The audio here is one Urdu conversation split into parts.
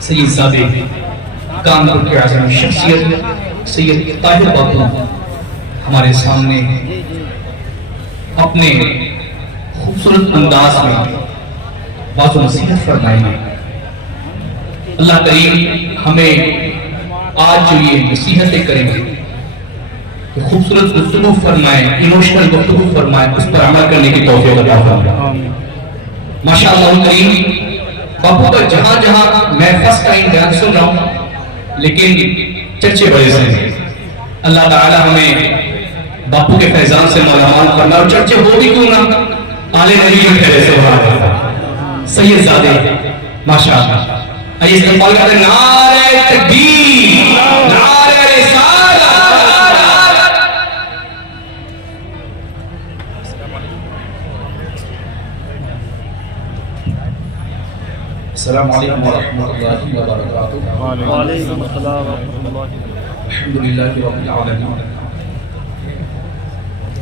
سید زادے کانپور کے اعظم شخصیت سید طاہر بابو ہمارے سامنے اپنے خوبصورت انداز میں بات و نصیحت فرمائیں گے۔ اللہ کریم ہمیں آج جو یہ نصیحتیں کریں گے کہ خوبصورت گفتگو فرمائیں، ایموشنل گفتگو فرمائیں، اس پر عمل کرنے کی توفیق عطا فرمائیں۔ ماشاءاللہ کریم باپو کا جہاں جہاں میں فرسٹ ٹائم بیان سن رہا ہوں لیکن چرچے بڑے سے ہیں۔ اللہ تعالی ہمیں باپو کے فیضان سے مالامال کرنا، اور چرچے ہو بھی کیوں نہ آل نبی کے پھیلے سے بڑھا سید زادے ماشاءاللہ۔ آئیے استقبال کرتے ہیں، نعرہ تکبیر، نعرہ رسالت۔ السلام علیکم ورحمۃ اللہ وبرکاتہ۔ وعلیکم السلام ورحمۃ اللہ۔ الحمدللہ رب العالمین،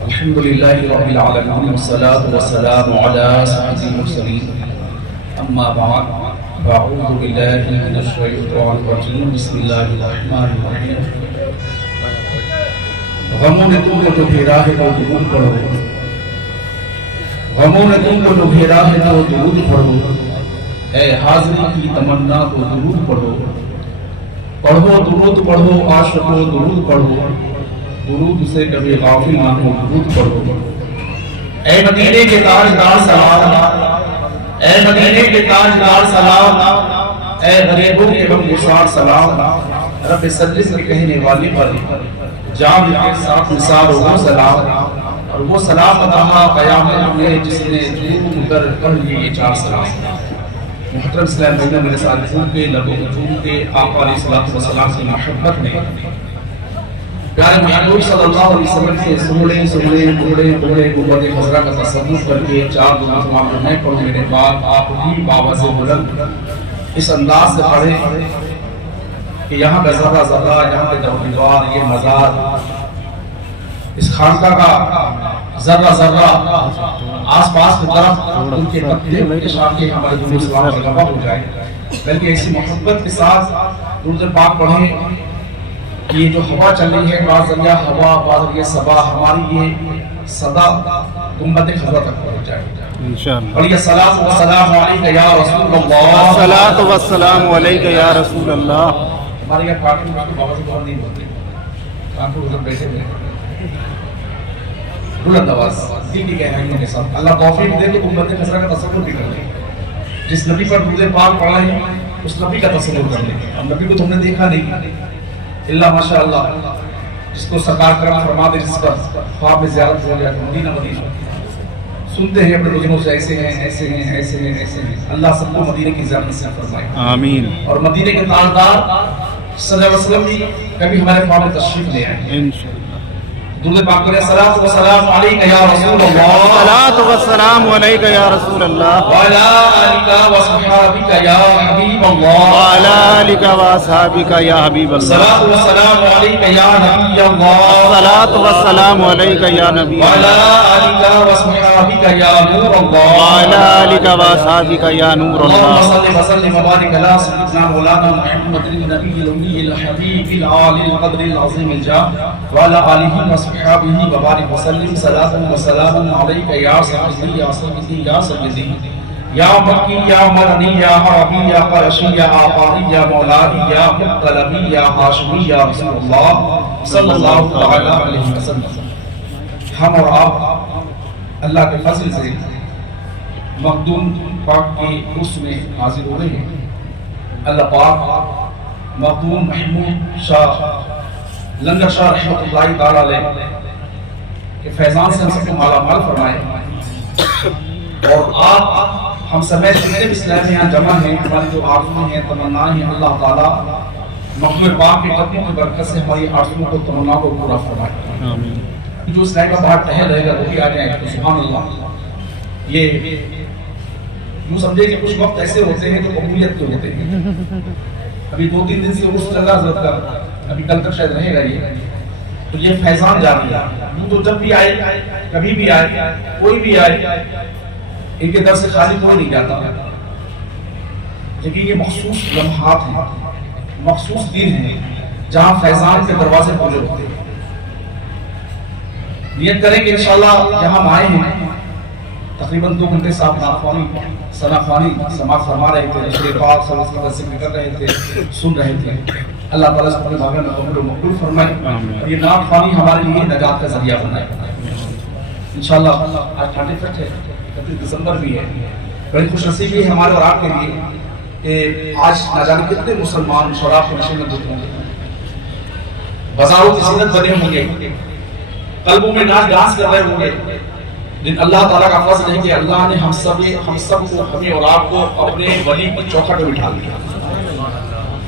الحمدللہ رب العالمین، والصلاة والسلام علی سید المرسلین، اما بعد، فاعوذ باللہ من الشیطان الرجیم، بسم اللہ الرحمن الرحیم۔ غموں نے تم کو جو گھیرا ہے وہ درود پڑھو، غموں نے تم کو جو گھیرا ہے وہ درود پڑھو، اے حاضری کی تمنا کو درود پڑھو، پڑھو درود پڑھو عاشقو درود پڑھو، درود سے کبھی غافل نہ ہو درود پڑھو۔ اے مدینے کے تاجدار سلام، اے مدینے کے تاجدار سلام، اے غریبوں کے غمگسار سلام، رب سلم کے کہنے والے پر جام کے ساتھ نثار ہو سلام، اور وہ سلام عطا قیامت میں جس نے جھوم کر پڑھ لیے یہ چار سلام۔ محترم اسلام بھائیوں، میرے ساتھ جھوم کے لبوں جھوم کے آقا علیہ الصلوۃ والسلام کی محبت میں پیارے محبوب صلی اللہ علیہ وسلم سے سمڑے سمڑے بوڑھے بوڑھے گنبد خضرا کا تصور کر کے چار دعا تمام میں پڑھنے کے بعد آپ ہی بابا سے بلند اس انداز سے پڑھیں کہ یہاں کا ذرہ ذرہ، یہاں کے دیوار، یہ مزار، اس خانقاہ کا ذرہ ذرہ، آس پاس کی طرف ان کے پتے کے شاخیں ہمارے دین اسلام پر گواہ ہو جائے، بلکہ ایسی محبت کے ساتھ درود پاک پڑھیں کہ یہ جو ہوا چل رہی ہے، بعض ذریعہ ہوا، بعض ذریعہ صبا، ہماری یہ صدا گنبد خضرا تک پہنچ جائے انشاءاللہ۔ اور یہ صلاۃ و سلام علیک یا رسول اللہ، صلاۃ و سلام علیک یا رسول اللہ۔ ہمارے یہاں کانپور میں بابا سے بہت نہیں ہوتے، کانپور ادھر بیٹھے ہوئے بلند آواز دل کی گہرائیوں کے ساتھ اللہ توفیق دے کہ گنبد خضرا کا تصور بھی کر لیں، جس نبی پر درود پاک پڑھا ہے اس نبی کا تصور کر لیں۔ اب نبی کو تم نے دیکھا نہیں اللہ ماشاءاللہ، جس کو سرکار کرم فرما دے، جس کا خواب میں زیارت ہو جائے، مدینہ مدینہ سنتے ہیں اپنے رجنوں سے، ایسے ہیں ایسے ہیں ایسے ہیں ایسے ہیں۔ اللہ سب کو مدینہ کی زیارت سے فرمائے آمین۔ اور مدینہ کے تاجدار صلی اللہ علیہ وسلم بھی کبھی ہمارے خواب میں تشریف لے آئیں انشاءاللہ۔ درود پاک کریں، صلاۃ و سلام علیک یا رسول اللہ، صلاۃ و سلام علیک یا رسول اللہ، وعلی آلک و صحابک یا حبیب اللہ، وعلی آلک و اصحابک یا حبیب اللہ، صلاۃ و سلام علیک یا نبی اللہ، صلاۃ و سلام علیک یا نبی وعلی اللہ، آلک و صحابک یا نور اللہ، وعلی آلک و اصحابک یا نور اللهم اللہ۔ صل وسلم وبارك على سيدنا مولانا محمد النبي الأمي الحبيب العالي القدر العظيم الجاه وعلى آله وصحبه وبارك وسلم صلاة وسلام عليك يا سيدي يا سيدي يا سيدي يا مكي يا مدني يا عربي يا قرشي يا آقائي يا مولاي يا مطلبي يا هاشمي يا رسول الله صلی اللہ تعالی علیہ وسلم۔ ہم اور آپ اللہ کے فضل سے مخدوم پاک کی عرس میں حاضر ہو رہے ہیں۔ اللہ پاک مخدوم محمود شاہ لنگر شاہ رحمۃ اللہ تعالی علیہ کے فیضان سے ہم سب کو مالا مال فرمائے، اور آپ ہم سمیت جتنے بھی اسلام یہاں جمع ہیں، ہماری جو آرزویں ہیں، تمنائیں ہیں، اللہ تعالیٰ مخدوم پاک کے قدموں کی برکت سے ہماری آرزوؤں کو، تمناؤں کو پورا فرمائے۔ جو اسلام کا باہر ٹہل رہے گا وہ بھی آ جائیں تو سبحان اللہ۔ یہ یوں سمجھے کہ کچھ وقت ایسے ہوتے ہیں جو قبولیت کے ہوتے ہیں۔ ابھی 2-3 دن سے عرس چل رہا حضرت کا، ابھی کل تک شاید رہے گا یہ، تو یہ فیضان جاری ہے۔ یوں تو جب بھی آئے، کبھی بھی آئے، کوئی بھی آئے، ان کے در سے خالی کوئی نہیں جاتا۔ لیکن یہ مخصوص لمحات ہیں، مخصوص دن ہیں جہاں فیضان کے دروازے کھلے ہوتے ہیں۔ نیت کریں کہ انشاءاللہ یہاں ہم آئے ہیں، تقریباً 2 گھنٹے صاحب ناخوانی ثناخوانی سماعت فرما رہے تھے، رسول پاک صلی اللہ علیہ وسلم کا ذکر کر رہے تھے، سن رہے تھے۔ اللہ تعالیٰ سے اپنے بھاگن میں قبول و مقبول فرمائے اور یہ ناخوانی ہمارے لیے نجات کا ذریعہ بنائے۔ انشاءاللہ آج 31 ہے، 31 دسمبر بھی ہے، بڑی خوش نصیبی ہے ہمارے اور آپ کے لیے کہ آج نہ جانے کتنے مسلمان شراب کے نشے میں دھت ہوں گے، بازاروں کی زینت بنے ہوں گے، قلبوں میں ناچ ڈانس کر رہے ہوں گے، لیکن اللہ تعالیٰ کا فضل ہے کہ اللہ نے ہم سب کو، ہمیں اور آپ کو اپنے ولی کی چوکھٹ میں بٹھا دیا۔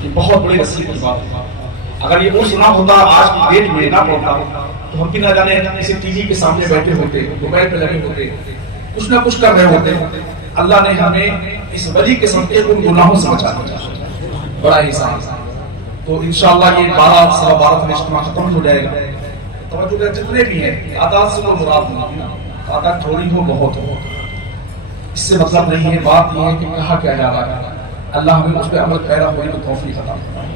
یہ بہت بڑی نصیب کی بات ہے۔ اگر یہ وہ سنا ہوتا آج کی ڈیٹ میں نہ پڑتا تو ہم بھی نہ جانے کسی ٹی وی کے سامنے بیٹھے ہوتے، موبائل پہ لگے ہوتے، کچھ نہ کچھ کر رہے ہوتے۔ اللہ نے ہمیں اس ولی کے صدقے ان گناہوں سے بچا دیا، بڑا احسان۔ تو انشاءاللہ یہ 12 سوا 12 میں اجتماع ختم ہو جائے گا۔ توجہ جتنے بھی ہیں تعداد سے وہ مراد نہیں، تعداد تھوڑی ہو بہت ہو، اس سے مطلب نہیں ہے۔ بات یہ ہے کہ کہا کیا جا رہا ہے، اللہ ہمیں اس پہ عمل پیرا ہونے کی توفیق عطا فرمائے۔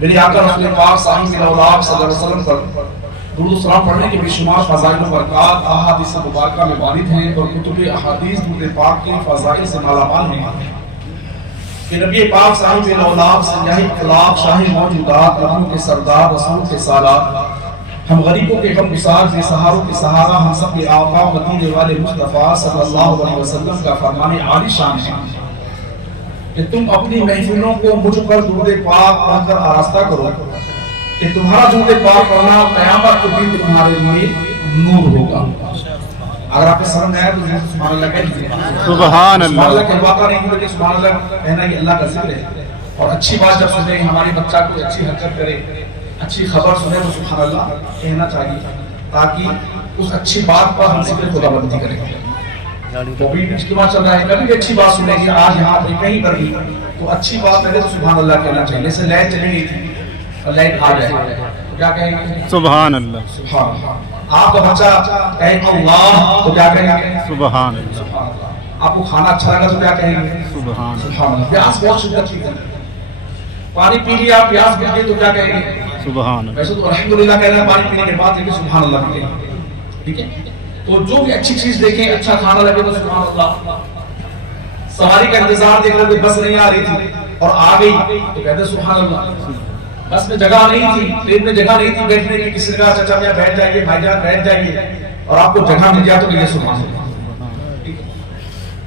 میرے آقا رسول پاک صاحب الاولیاء صلی اللہ علیہ وسلم پر درود و سلام پڑھنے کے بے شمار فضائل و برکات احادیث مبارکہ میں وارد ہیں اور کتب احادیث درود پاک کے فضائل سے مالا مال ہیں کہ نبی پاک صاحب الاولیاء سیاہ اخلاق شاہ موجودات نبیوں کے سردار رسول کے سالار، ہم غریبوں کے غم گسار، بے سہاروں کے سہارا، ہم سب کے آقا مدینے والے مصطفیٰ صلی اللہ علیہ وسلم کا فرمان عالی شان ہے کہ تم اپنی محفلوں کو مجھ پر درود پاک پڑھ کر آراستہ کرو کہ تمہارا درود پاک پڑھنا قیامت کے دن تمہارے لیے نور ہوگا۔ اگر آپ کے سر میں آئے تو سبحان اللہ کہہ دیجیے، سبحان اللہ۔ سبحان اللہ کہواتا نہیں ہوگا کہ سبحان اللہ کہنا یہ اللہ کا ذکر ہے۔ اور اچھی بات جب سنے ہمارے بچہ کو اچھی حرکت کرے، اچھی خبر سنے تو سبحان اللہ کہنا چاہیے تاکہ اس اچھی بات پر ہم ذکر خدا بندی کریں۔ تو بھی اجتماع چل رہا ہے، کبھی بھی اچھی بات سنے گی، آج یہاں پہ کہیں پر بھی تو اچھی بات لگے تو سبحان اللہ کہنا چاہیے۔ جیسے لائٹ چلی گئی تھی اور لائٹ آ جائے تو کیا کہیں گے؟ سبحان اللہ۔ سبحان اللہ۔ آپ کا بچہ کہے اللہ تو کیا کہیں گے؟ سبحان اللہ۔ سبحان اللہ۔ آپ کو کھانا اچھا لگا تو کیا کہیں گے؟ سبحان اللہ۔ سبحان اللہ۔ پیاس بہت شدت چیز ہے، پانی پی لیا پیاس بجھ گئی تو کیا کہیں گے؟ سبحان اللہ۔ ویسے تو الحمدللہ کہنا ہے پانی پینے کے بعد لیکن سبحان اللہ کہیں گے، ٹھیک ہے؟ تو جو بھی اچھی چیز دیکھیں، اچھا کھانا لگے تو سبحان اللہ۔ سواری کا انتظار دیکھ رہے تھے، بس نہیں آ رہی تھی اور آ گئی تو کہتے سبحان اللہ۔ بس میں جگہ نہیں تھی، ٹرین میں جگہ نہیں تھی بیٹھنے کی، کسی نے کہا چچا میاں بیٹھ جائیے، بھائی جان بیٹھ جائیے، اور آپ کو جگہ مل جائے تو کہیے سبحان اللہ۔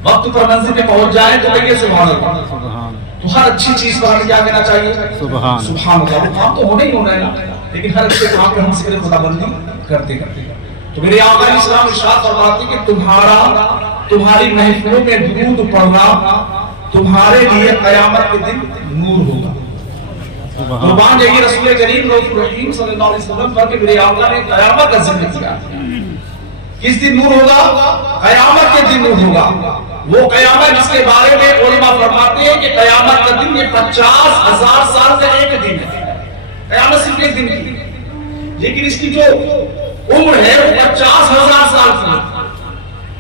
وقت پر منزل پہ پہنچ جائے تو کہیے سبحان اللہ۔ تو ہر اچھی چیز پر ہمیں کیا کہنا چاہیے؟ سبحان اللہ۔ کام تو ہونا ہی ہونا ہے نا، لیکن ہر اچھے کام پہ ہم ذکر خدا بندی کرتے کرتے۔ تو میرے آقا علیہ السلام ارشاد فرماتے کہ تمہاری محفلوں میں درود پڑھنا تمہارے لیے قیامت کے دن نور ہوگا۔ قربان جائیے رسول کریم رحیم صلی اللہ علیہ وسلم پر کہ میرے آقا نے قیامت کا ذکر کیا۔ کس دن نور ہوگا؟ قیامت کے دن نور ہوگا۔ وہ قیامت جس کے بارے میں علماء فرماتے ہیں کہ قیامت کا دن یہ 50,000 سال کا ایک دن ہے۔ قیامت صرف ایک دن کی، لیکن اس کی جو عمر ہے وہ 50,000 سال کی ہے۔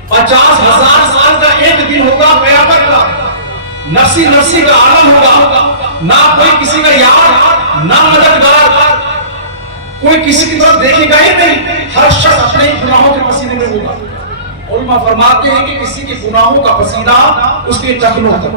50,000 سال کا ایک دن ہوگا قیامت کا، نفسی نفسی کا عالم ہوگا، نہ کوئی کسی کا یار، نہ مددگار، کوئی کسی کی طرف دیکھے گا ہی نہیں، ہر شخص اپنے گناہوں کے پسینے میں ہوگا۔ علماء فرماتے ہیں کہ کسی کے گناہوں کا پسینہ اس کے ٹخنوں تک،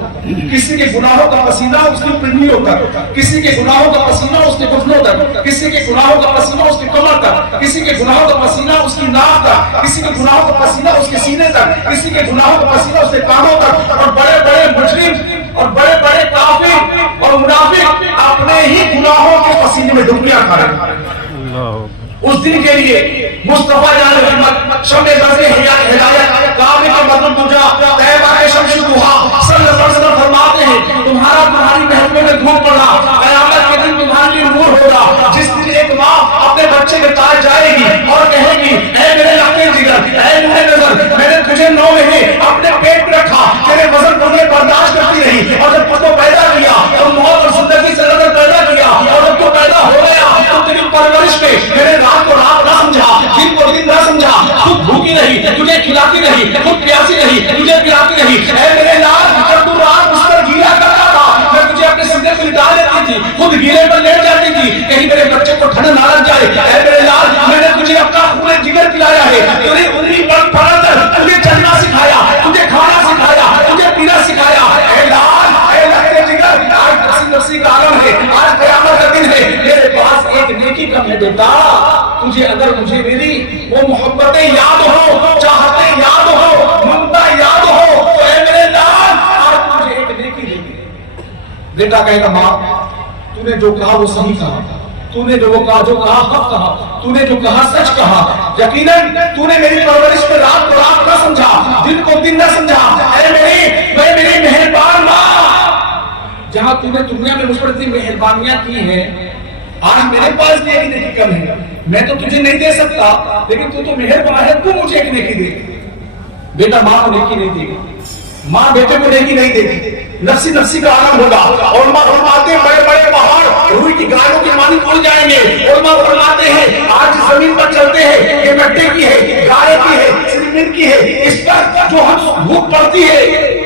کسی کے گناہوں کا پسینہ اس کی پنڈلیوں تک، کسی کے گناہوں کا پسینہ اس کے گھٹنوں تک، کسی کے گناہوں کا پسینہ اس کے کمر تک، کسی کے گناہوں کا پسینہ اس کی ناک تک، کسی کے گناہوں کا پسینہ اس کے سینے تک، کسی کے گناہوں کا پسینہ اس کے کانوں تک۔ اور بڑے بڑے مجرم اور بڑے بڑے کافر اور منافق اپنے ہی گناہوں کے پسینے میں ڈبکیاں کھا رہے ہیں۔ اس دن کے لیے مصطفیٰ جان رحمت شمع برز ہدایت کعبے کے بدر پوجا طیبہ کے شمس دوحا صلی اللہ علیہ وسلم فرماتے ہیں تمہاری محفلوں میں دھوپ پڑنا قیامت کے دن تمہارے لیے نور ہوگا۔ جس دن ایک ماں اپنے بچے کے پاس جائے گی اور کہے گی اے میرے لقمے جگر، اے میرے نظر، میں نے تجھے 9 مہینے اپنے پیٹ میں رکھا، تیرے وزن کو میں برداشت کرتی رہی، اور جب تو پیدا کیا اور موت اور زندگی سے نظر پیدا کیا اور جب تو پیدا ہو گیا تو تیری پرورش میں میرے رات کو رات نہ سمجھا، دن کو دن نہ سمجھا، خود بھوکی نہیں، تجھے کھلاتی نہیں، خود پیاسی نہیں، تجھے پلاتی نہیں، اے میرے خود گیلے پر لیٹ جاتی تھی کہیں میرے بچے کو ٹھنڈ نہ لگ جائے. اے میرے لال میں نے تجھے اپنا خون جگر پلایا ہے, تجھے انگلی پر پڑھ کر تجھے چلنا سکھایا, تجھے کھانا سکھایا, تجھے پینا سکھایا. اے لال اے لہرے جگر آج نفسی نفسی کا عالم ہے, آج قیامت کا دن ہے, میرے پاس ایک نیکی کم ہے بیٹا. تجھے اگر مجھے میری وہ محبتیں یاد ہو, چاہتیں یاد ہو, ممتا یاد ہو تو اے میرے لال آج مجھے ایک نیکی دے دے. بیٹا کہے گا ماں تو نے جو کہا وہ صحیح کہا, تو نے جو کہا حق کہا, تو نے جو کہا سچ کہا. یقیناً تو نے میری پرورش میں رات کو رات نہ سمجھا, دن کو دن نہ سمجھا. اے میری مہربان ماں, جہاں تو نے دنیا میں مجھ پر اتنی مہربانیاں کی ہیں, آج میرے پاس بھی ایک نیکی کم ہے. میں تو تجھے نہیں دے سکتا لیکن تو مہربان ہے, تو مجھے ایک نیکی دے. بیٹا ماں کو نیکی نہیں دے گی, ماں بیٹے کو نیکی نہیں دے گی, نفسی نفسی کا عالم ہوگا. اور ماں فرماتے ہیں بڑے بڑے پہاڑ روئی کی گاڑیوں کی مانند اڑ جائیں گے. اور ماں فرماتے ہیں آج زمین پر چلتے ہیں یہ مٹی کی ہے, گائے کی ہے, سیمنٹ کی ہے, اس پر جو ہم دھوپ پڑتی ہے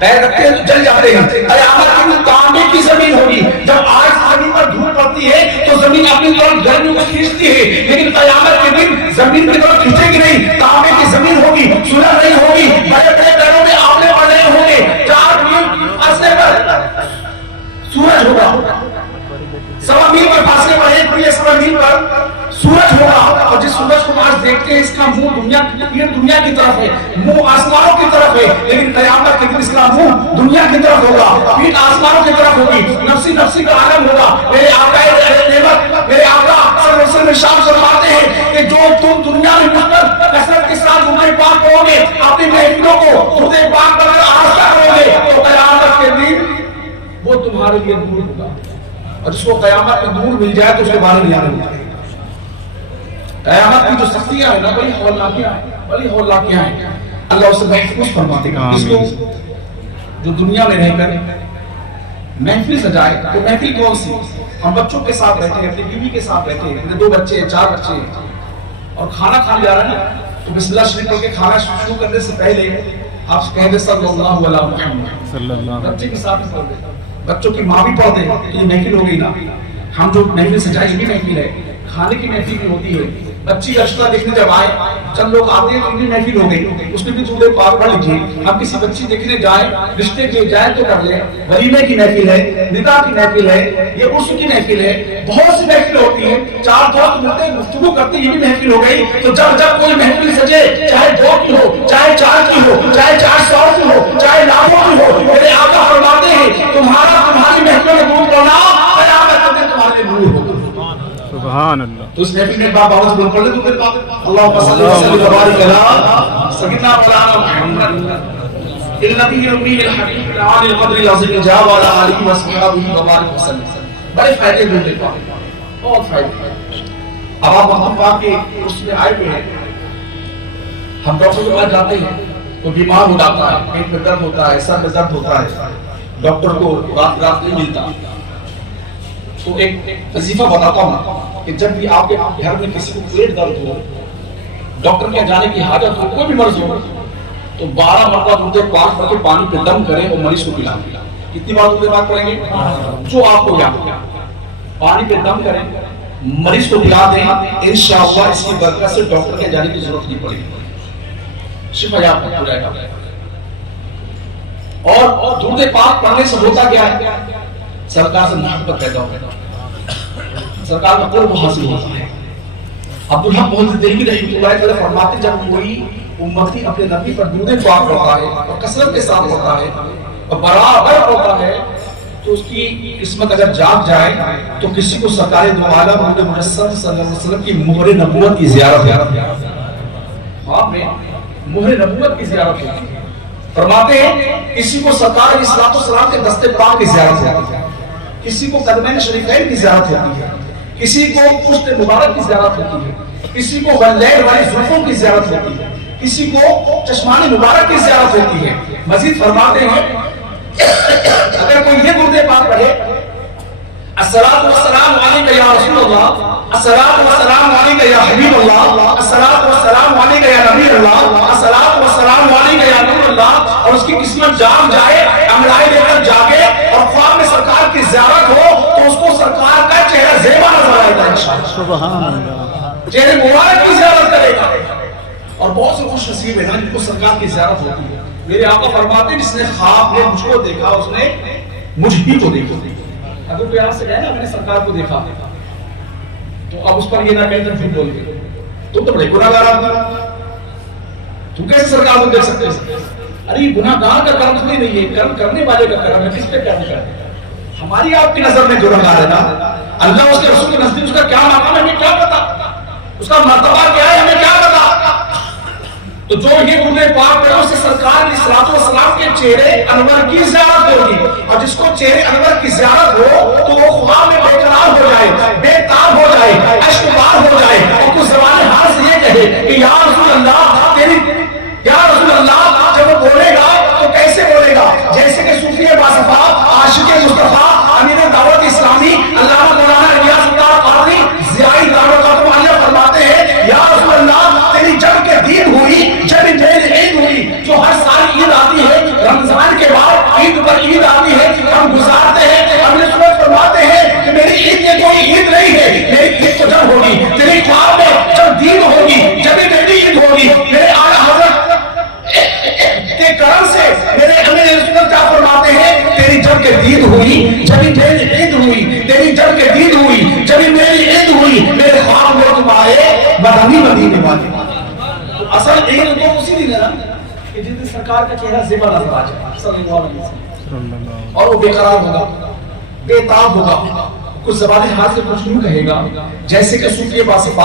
پیر رکھتے ہیں جل جاتے ہیں. قیامت کے دن تانبے کی زمین ہوگی. جب آج زمین پر دھوپ پڑتی ہے تو زمین اپنی طرف گرمی کو کھینچتی ہے, لیکن قیامت کے دن زمین کی طرف کھینچے گی نہیں. تانبے کی زمین ہوگی, سلر نہیں ہوگی, بڑے بڑے پیروں میں آملے پڑ رہے ہوں گے. 4 میل فاصلے پر سورج ہوگا, 1.25 میل کے فاصلے پر 1 میل 1.25 میل پر سورج ہوگا. اور جس سورج کو آج دیکھتے ہیں اس کا منہ دنیا کی طرف ہے, منہ آسمانوں کی طرف ہے, لیکن قیامت کے دن اس کا منہ دنیا کی طرف ہوگا, پیٹھ آسمانوں کی طرف ہوگی. نفسی نفسی کا عالم ہوگا. میرے آقا نعمت میرے آقا صلی اللہ علیہ وسلم ارشاد فرماتے ہیں کہ جو تم دنیا میں مجھ پر کثرت کے ساتھ درود پاک پڑھو گے, اپنی محفلوں کو درود پاک پڑھ کر آراستہ کرو گے, تو قیامت کے دن وہ تمہارے لیے نور ہوگا. اور جس کو قیامت میں نور مل جائے تو اس کے بارے میں یاد نہیں. قیامت کی جو سختیاں ہیں نا بڑی ہولناکیاں ہیں, اللہ اسے محفوظ فرماتے ہیں. اس کو جو دنیا میں رہ کر محفل سجائے تو محفل کون سی؟ ہم بچوں کے ساتھ رہتے ہیں, اپنی بیوی کے ساتھ رہتے ہیں, میرے 2 بچے ہیں 4 بچے ہیں, اور کھانا کھانے جا رہے ہیں تو بسم اللہ شریف پڑھ کے کھانا شروع کرنے سے پہلے آپ کہہ دیں صلی اللہ علیہ محمد صلی اللہ. بچے کے ساتھ پڑھ دیں, بچوں کی ماں بھی پڑھ دیں, یہ محفل ہو گئی نا. ہم جو محفل سجائے یہ بھی محفل ہے, کھانے کی محفل بھی ہوتی ہے. بچی کا رشتہ دیکھنے جب آئے, چند لوگ آتے ہیں تو ان کی محفل ہو گئی, اس میں بھی تھوڑے پاک پڑھ لیجیے. ہم کسی بچی دیکھنے جائیں, رشتے کے جائیں تو کر لیں. ولیمے کی محفل ہے, نکاح کی محفل ہے, یہ عرس کی محفل ہے, بہت سی محفلیں ہوتی ہیں. 4 دوست ملتے ہیں, گفتگو کرتے ہیں, یہ بھی محفل ہو گئی. تو جب کوئی محفل سجے, چاہے 2 کی ہو, چاہے 4 کی ہو, چاہے 400 کی ہو, چاہے لاکھوں کی ہو, میرے آقا فرماتے ہیں تمہاری محفلوں میں دودھ پڑنا قیامت کے دن تمہارے لیے نور ہوگا. سبحان اللہ. تو اس محفل میں باپ آواز بول پڑھے تو پھر اللہم صلی وسلم وبارک علی سیدنا مولانا محمد النبی الامی الحبیب العالی القدر العظیم الجاه وعلى آلہ وصحبہ وبارک وسلم. بڑے فائدے ملتے ہیں, بہت فائدے. اب آپ وہاں پاک کے اس میں آئے ہوئے ہیں, ہم ڈاکٹر کے پاس جاتے ہیں تو بیمار ہو جاتا ہے, پیٹ میں درد ہوتا ہے, سر میں درد ہوتا ہے, ڈاکٹر کو رات نہیں ملتا. تو ایک وظیفہ بتاتا ہوں کہ جب بھی آپ کے گھر میں کسی کو پیٹ درد ہو, ڈاکٹر کے جانے کی حاجت ہو, کوئی بھی مرض ہو, تو 12 مرتبہ درود پاک پڑھ کے پانی پہ دم کریں اور مریض کو پلائیں. کتنی بار درود پاک پڑھیں گے؟ جو آپ کو یاد ہو. پانی پہ دم کریں, مریض کو پلا دیں, انشاءاللہ اس کی برکت سے ڈاکٹر کے جانے کی ضرورت نہیں پڑے گی, شفا یاب ہو جائے گا. اور درود پاک پڑھنے سے ہوتا کیا ہے؟ سرکار سے محبت پیدا ہوتا ہے, سرکار کا قرب حاصل ہوتا ہے. عبدالحق محمد دہلوی رحمۃ اللہ تعالی فرماتے جب کوئی امتی اپنے نبی پر درود پاک پڑھتا ہے اور کثرت کے ساتھ پڑھتا ہے اور برابر پڑھتا ہے تو اس کی قسمت اگر جاگ جائے تو کسی کو سرکار دو عالم محمد مجسم صلی اللہ علیہ وسلم کی مہر نبوت کی زیارت ہے. خواب میں مہر نبوت کی زیارت ہوتی ہے. فرماتے ہیں کسی کو سرکار علیہ السلام کے دست پاک کی زیارت ہوتی ہے, کسی کو قدمین شریفین کی زیارت ہوتی ہے, کسی کو پشت مبارک کی زیارت ہوتی ہے, کسی کو واللیل والی زلفوں کی زیارت ہوتی ہے, کسی کو چشمان مبارک کی زیارت ہوتی ہے. مزید فرماتے ہیں اگر کوئی یہ درود پاک پڑھے الصلاۃ والسلام علیک یا رسول اللہ, الصلاۃ والسلام علیک یا حبیب اللہ, الصلاۃ والسلام علیک یا نبی اللہ, الصلاۃ والسلام علیک یا نور اللہ, اور اس کی قسمت جاگ جائے, املائی لے کر جاگے اور خواب میں سرکار کی زیارت ہو تو اس سبحان اللہ چہرے مبارک کی زیارت کرے گا. اور بہت سے خوش نصیب ہیں جن کو سرکار کی زیارت ہوتی ہے. میرے آقا فرماتے ہیں جس نے خواب میں مجھ کو دیکھا اس نے مجھ ہی کو دیکھا. اگر کوئی آپ سے کہے نا میں نے سرکار کو دیکھا تو اب اس پر یہ نہ کہتے پھر بول کے تم تو بڑے گناہ گار آدمی تم کیسے سرکار کو دیکھ سکتے ہیں؟ ارے یہ گناہ گار کا کرم نہیں ہے, یہ کرم کرنے والے کا کرم ہے. کس پہ کرم کرتے ہیں؟ ہماری آپ کی نظر میں گناہ گار ہے نا, اللہ اس کے رسول کے نزدیک اس کا کیا مقام ہے ہمیں کیا پتا, اس کا مرتبہ کیا ہے ہمیں کیا پتا. تو جو یہ درود پاک پڑھے اسے سرکار علیہ الصلوۃ والسلام کے چہرے انور کی زیارت ہوگی. اور جس کو چہرے انور کی زیارت ہو تو وہ خواب میں بے قرار ہو جائے, بے تاب ہو جائے, اشک بار ہو جائے اور کچھ زبان حال سے یہ کہے کہ یا رسول اللہ تیری, یا رسول اللہ. جب وہ بولے گا تو کیسے بولے گا؟ جیسے کہ صوفی باصفا عاشق مصطفیٰ امیر دعوت اسلامی علامہ مولانا الیاس الدار قادری ضیائی دعوت عالیہ فرماتے ہیں یا رسول اللہ تیری جب کے دین ہوئی, جب میری عید ہوئی, جو ہر سال عید آتی ہے, رمضان کے بعد عید پر عید آتی ہے, ہم گزارتے ہیں, ہم نے سورج فرماتے ہیں کہ میری عید یہ کوئی عید نہیں ہے, میری عید تو جب ہوگی تیری خواب میں جب دین ہوگی, جب میری عید ہوگی. میرے اعلیٰ حضرت کے کرم سے میرے امیر رسول کیا فرماتے ہیں تیری جب کے دید ہوئی, جب میری عید ہوئی, تیری جب کے دید ہوئی, جب میری عید ہوئی, میرے خواب میں تم آئے مدنی مدینے والے. اصل عید تو اسی دن ہے نا کہ جس دن سرکار کا چہرہ زیبا نظر آ جائے صلی اللہ علیہ وسلم, اور وہ بے قرار ہوگا, بے تاب ہوگا, کچھ زبان حال سے کچھ یوں کہے گا جیسے کہ صوفی باصفا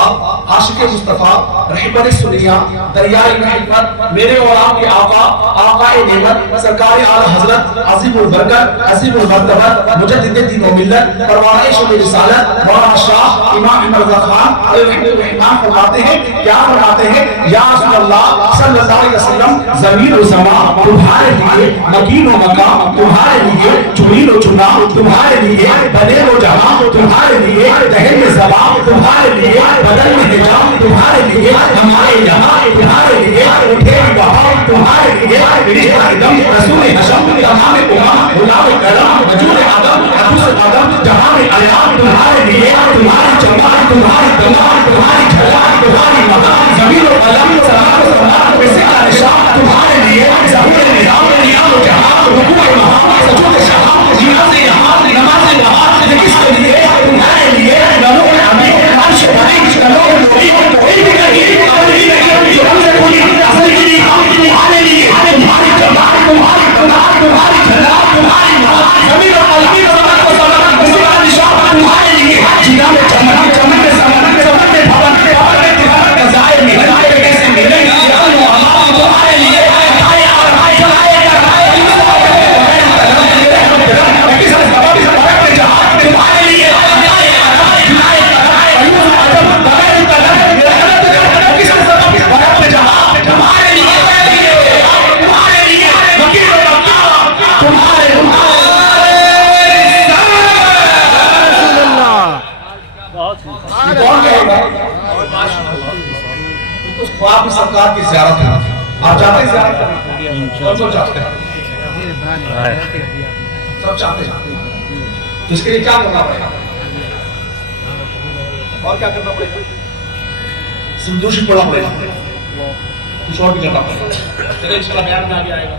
عاشق مصطفیٰ رہبر سنیا دریائے حکمت میرے اور آپ کے آقا آقا نعمت سرکار اعلی حضرت عظیم البرکت عظیم المرتبت مجدد دین و ملت پروانہ شمع رسالت مولانا شاہ امام احمد رضا خان علیہ الرحمن فرماتے ہیں, کیا فرماتے ہیں یا رسول اللہ صلی اللہ علیہ وسلم زمین و زمان تمہارے لیے, مکین و مقام تمہارے لیے, چنین و چنا تمہارے لیے, بنے و جہاں تمہارے لیے, دہن میں زبان تمہارے لیے, بدن میں حجاب تمہارے لیے, ہمارے یہاں تمہارے لیے, اٹھے بہار تمہارے لیے, رشتہ دم رسول حشم تمام امام غلام کرم وجود آدم ابوس آدم جہاں میں ایام تمہارے لیے, تمہاری چمک تمہاری دماغ تمہاری جھلک تمہاری مقام زمین و قلم سلام و سلام کسی کا نشان تمہارے لیے, زمین نظام نیام و جہاں رکوع مہام سجود شہام نیاز یہاں نماز وہاں کس کے لیے تمہارے لیے لوگ ہمیں عرش بھری لوگ کوئی بھی نہیں کوئی نہیں جو ہم سے کوئی اصل کی تمہارے لیے تمہاری جماعت تمہاری تمہاری تمہاری جھلک تمہاری مہار زمین و قلم سماعت و سلام کسی کا نشان تمہارے لیے جینا میں چمک چمک میں سمن میں سمن میں بھون میں بھون میں تمہارے قضائے محنت کے کیسے ملیں گے تمہارے لیے آئے اور آئے چلائے تمہارے لیے خواب سرکار کی زیارت ہے. آپ چاہتے ہیں زیارت کرنا؟ اور جو چاہتے ہیں سب چاہتے ہیں. تو اس کے لیے کیا کرنا پڑے گا اور کیا کرنا پڑے گا؟ سندوشی پڑھنا پڑے گا, کچھ اور بھی کرنا پڑے گا. چلے اس کا بیان میں آگے آئے گا.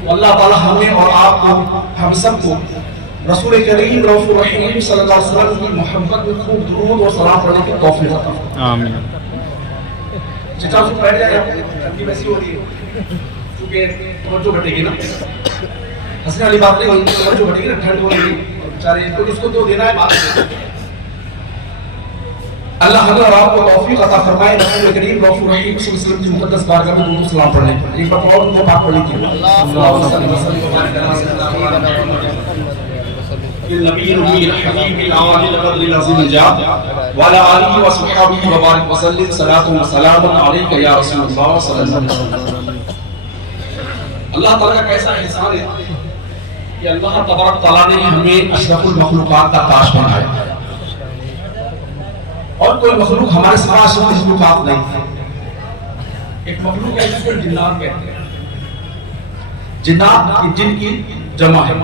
تو اللہ تعالی ہمیں اور آپ کو ہم سب کو رسول کریم رؤوف الرحیم صلی اللہ علیہ وسلم کی محبت میں خوب درود اور سلام پڑھنے کی توفیق عطا فرمائے. آمین. جتنا سے بیٹھ جائے ٹھنڈی ویسی ہو رہی ہے کیونکہ توجہ بٹے گی نا, ہنسنے والی بات نہیں ہوگی, توجہ بٹے گی نا, ٹھنڈ ہو رہی ہے بیچارے کو, اس کو تو دینا ہے بات. اللہ حضرت اور آپ کو توفیق عطا فرمائے رسول کریم رؤوف الرحیم صلی اللہ علیہ وسلم کی مقدس بارگاہ میں درود و سلام پڑھنے کی. ایک بار اور کو پاک پڑھ لیجیے. اللهم صل وسلم وبارك على سيدنا محمد النبي الحبيب العالي القدر العظيم الجاه وعلى اله وصحبه وبارك وسلم صلاه وسلام عليك يا رسول الله صلى الله عليه وسلم. اللہ تعالیٰ کا کیسا احسان ہے کہ اللہ تبارک تعالیٰ نے ہمیں اشرف المخلوقات کا تاج بنایا, اور کوئی مخلوق ہمارے سوا اشرف المخلوقات نہیں ہے. ایک مخلوق ہے جس کو جنات کہتے ہیں. جنات جن کی جمع ہے,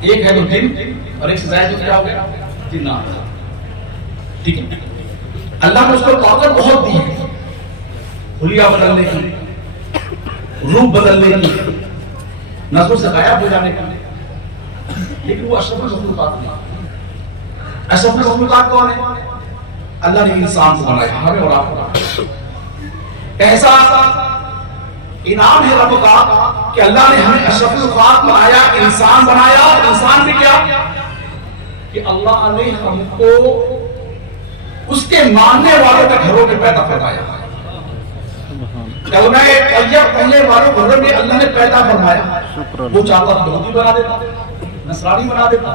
ایک ہے تو جن اور ایک سے زائد کیا ہو گیا جنات. ٹھیک ہے. اللہ نے اس کو طاقت بہت دی ہے، حلیہ بدلنے کی، روح بدلنے کی، نظروں سے غائب ہو جانے کی، لیکن وہ اشرف المخلوقات نہیں۔ اشرف المخلوقات کون ہے؟ اللہ نے انسان کو بنایا، ہمیں اور آپ کو۔ ایسا انعام ہے رب کا کہ اللہ نے ہمیں اشرف المخلوقات بنایا، انسان بنایا۔ انسان میں کیا کہ اللہ نے ہم کو اس کے ماننے والوں کے گھروں میں پیدا فرمایا، کلمہ طیب کہنے والوں گھروں میں اللہ نے پیدا فرمایا۔ وہ چاہتا تو یہودی بنا دیتا، نصرانی بنا دیتا،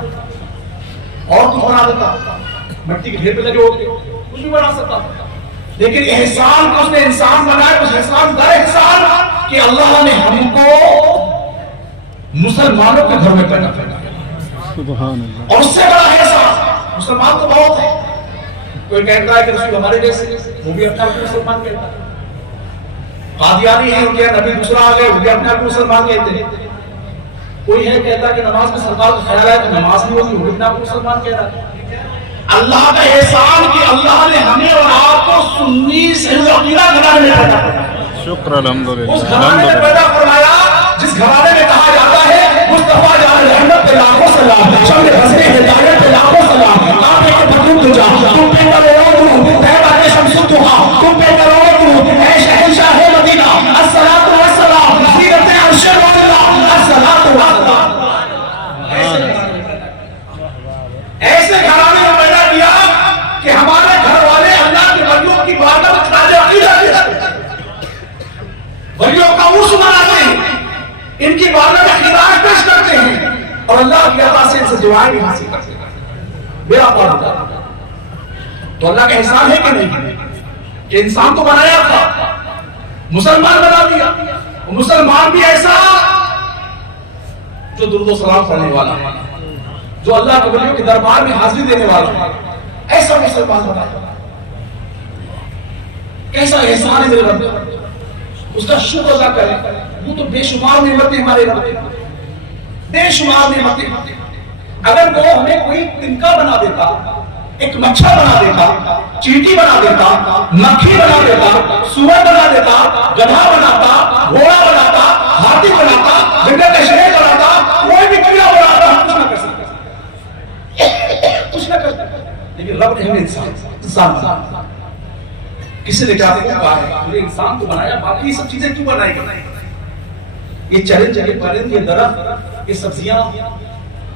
اور کچھ بنا دیتا، مٹی کے ڈھیر پہ لگے ہوتے کچھ بھی بنا سکتا، لیکن احسان کو اس نے انسان بنایا۔ اس احسان در احسان کہ اللہ نے ہم کو مسلمانوں کے گھر میں پیدا فرمایا، اور اس سے بڑا احسان مسلمان تو بہت ہے۔ کوئی کہتا ہے کہ رسول ہمارے جیسے، وہ بھی اپنا مسلمان کہتا ہے۔ قادیانی ہیں، ان کے نبی دوسرا آ گئے، وہ بھی اپنے آپ کو مسلمان کہتے ہیں۔ کوئی ہے کہتا ہے کہ نماز میں سرکار کا خیال ہے تو نماز نہیں ہوتی، وہ بھی اپنے آپ کو مسلمان کہہ رہا ہے۔ اللہ کا احسان کہ اللہ نے ہمیں اور آپ کو سنی صحیح عقیدہ گھرانے میں پیدا فرمایا، شکر الحمدللہ، اس گھرانے میں پیدا فرمایا جس گھرانے میں کہا جاتا ہے مصطفیٰ جان رحمت پہ لاکھوں سلام، شمع حسن ہدایت پہ لاکھوں سلام، آپ کے بطن تجا تم پہ کروڑوں درود، طیبہ کے شمس الضحیٰ تم پہ کروڑوں درود، اے شہنشاہ مدینہ الصلاۃ والسلام، سیرت عرش اللہ الصلاۃ والسلام۔ ایسے گھرانے میں پیدا کیا کہ ہمارے گھر والے اللہ کے ولیوں کی بارگاہ میں خراج عقیدت کرتے ہیں، ولیوں کا عرس مناتے ہیں، ان کی بارگاہ میں خراج پیش کرتے ہیں، اور اللہ کی عطا سے ان سے دعائیں بھی حاصل کرتے ہیں۔ میرا پڑھتا تو اللہ کا احسان ہے کہ نہیں کہ انسان کو بنایا تھا، مسلمان بنا دیا، مسلمان بھی ایسا جو درود و سلام پڑھنے والا، جو اللہ کے ولیوں کے دربار میں حاضری دینے والا، ایسا مسلمان بنایا۔ کیسا احسان ہے میرے رب، اس کا شکر ادا کریں۔ وہ تو بے شمار نعمتیں ہمارے رب، بے شمار نعمتیں۔ اگر وہ ہمیں کوئی تنکا بنا دیتا، ایک مچھر بنا دیتا، چیٹی بنا دیتا، مکھی بنا دیتا، سور بنا دیتا، گدھا بناتا، گھوڑا بناتا، ہاتھی بناتا، جنگل کا شیر بناتا، کوئی بھی کیڑا بناتا، کچھ نہ کر سکتا، کچھ نہ کر سکتا۔ لیکن رب نے ہمیں انسان بنایا۔ کسی نے کہا ہے انسان کو بنایا، باقی یہ سب چیزیں کیوں بنائی گئی؟ یہ چرند، یہ پرند، یہ درخت، یہ سبزیاں،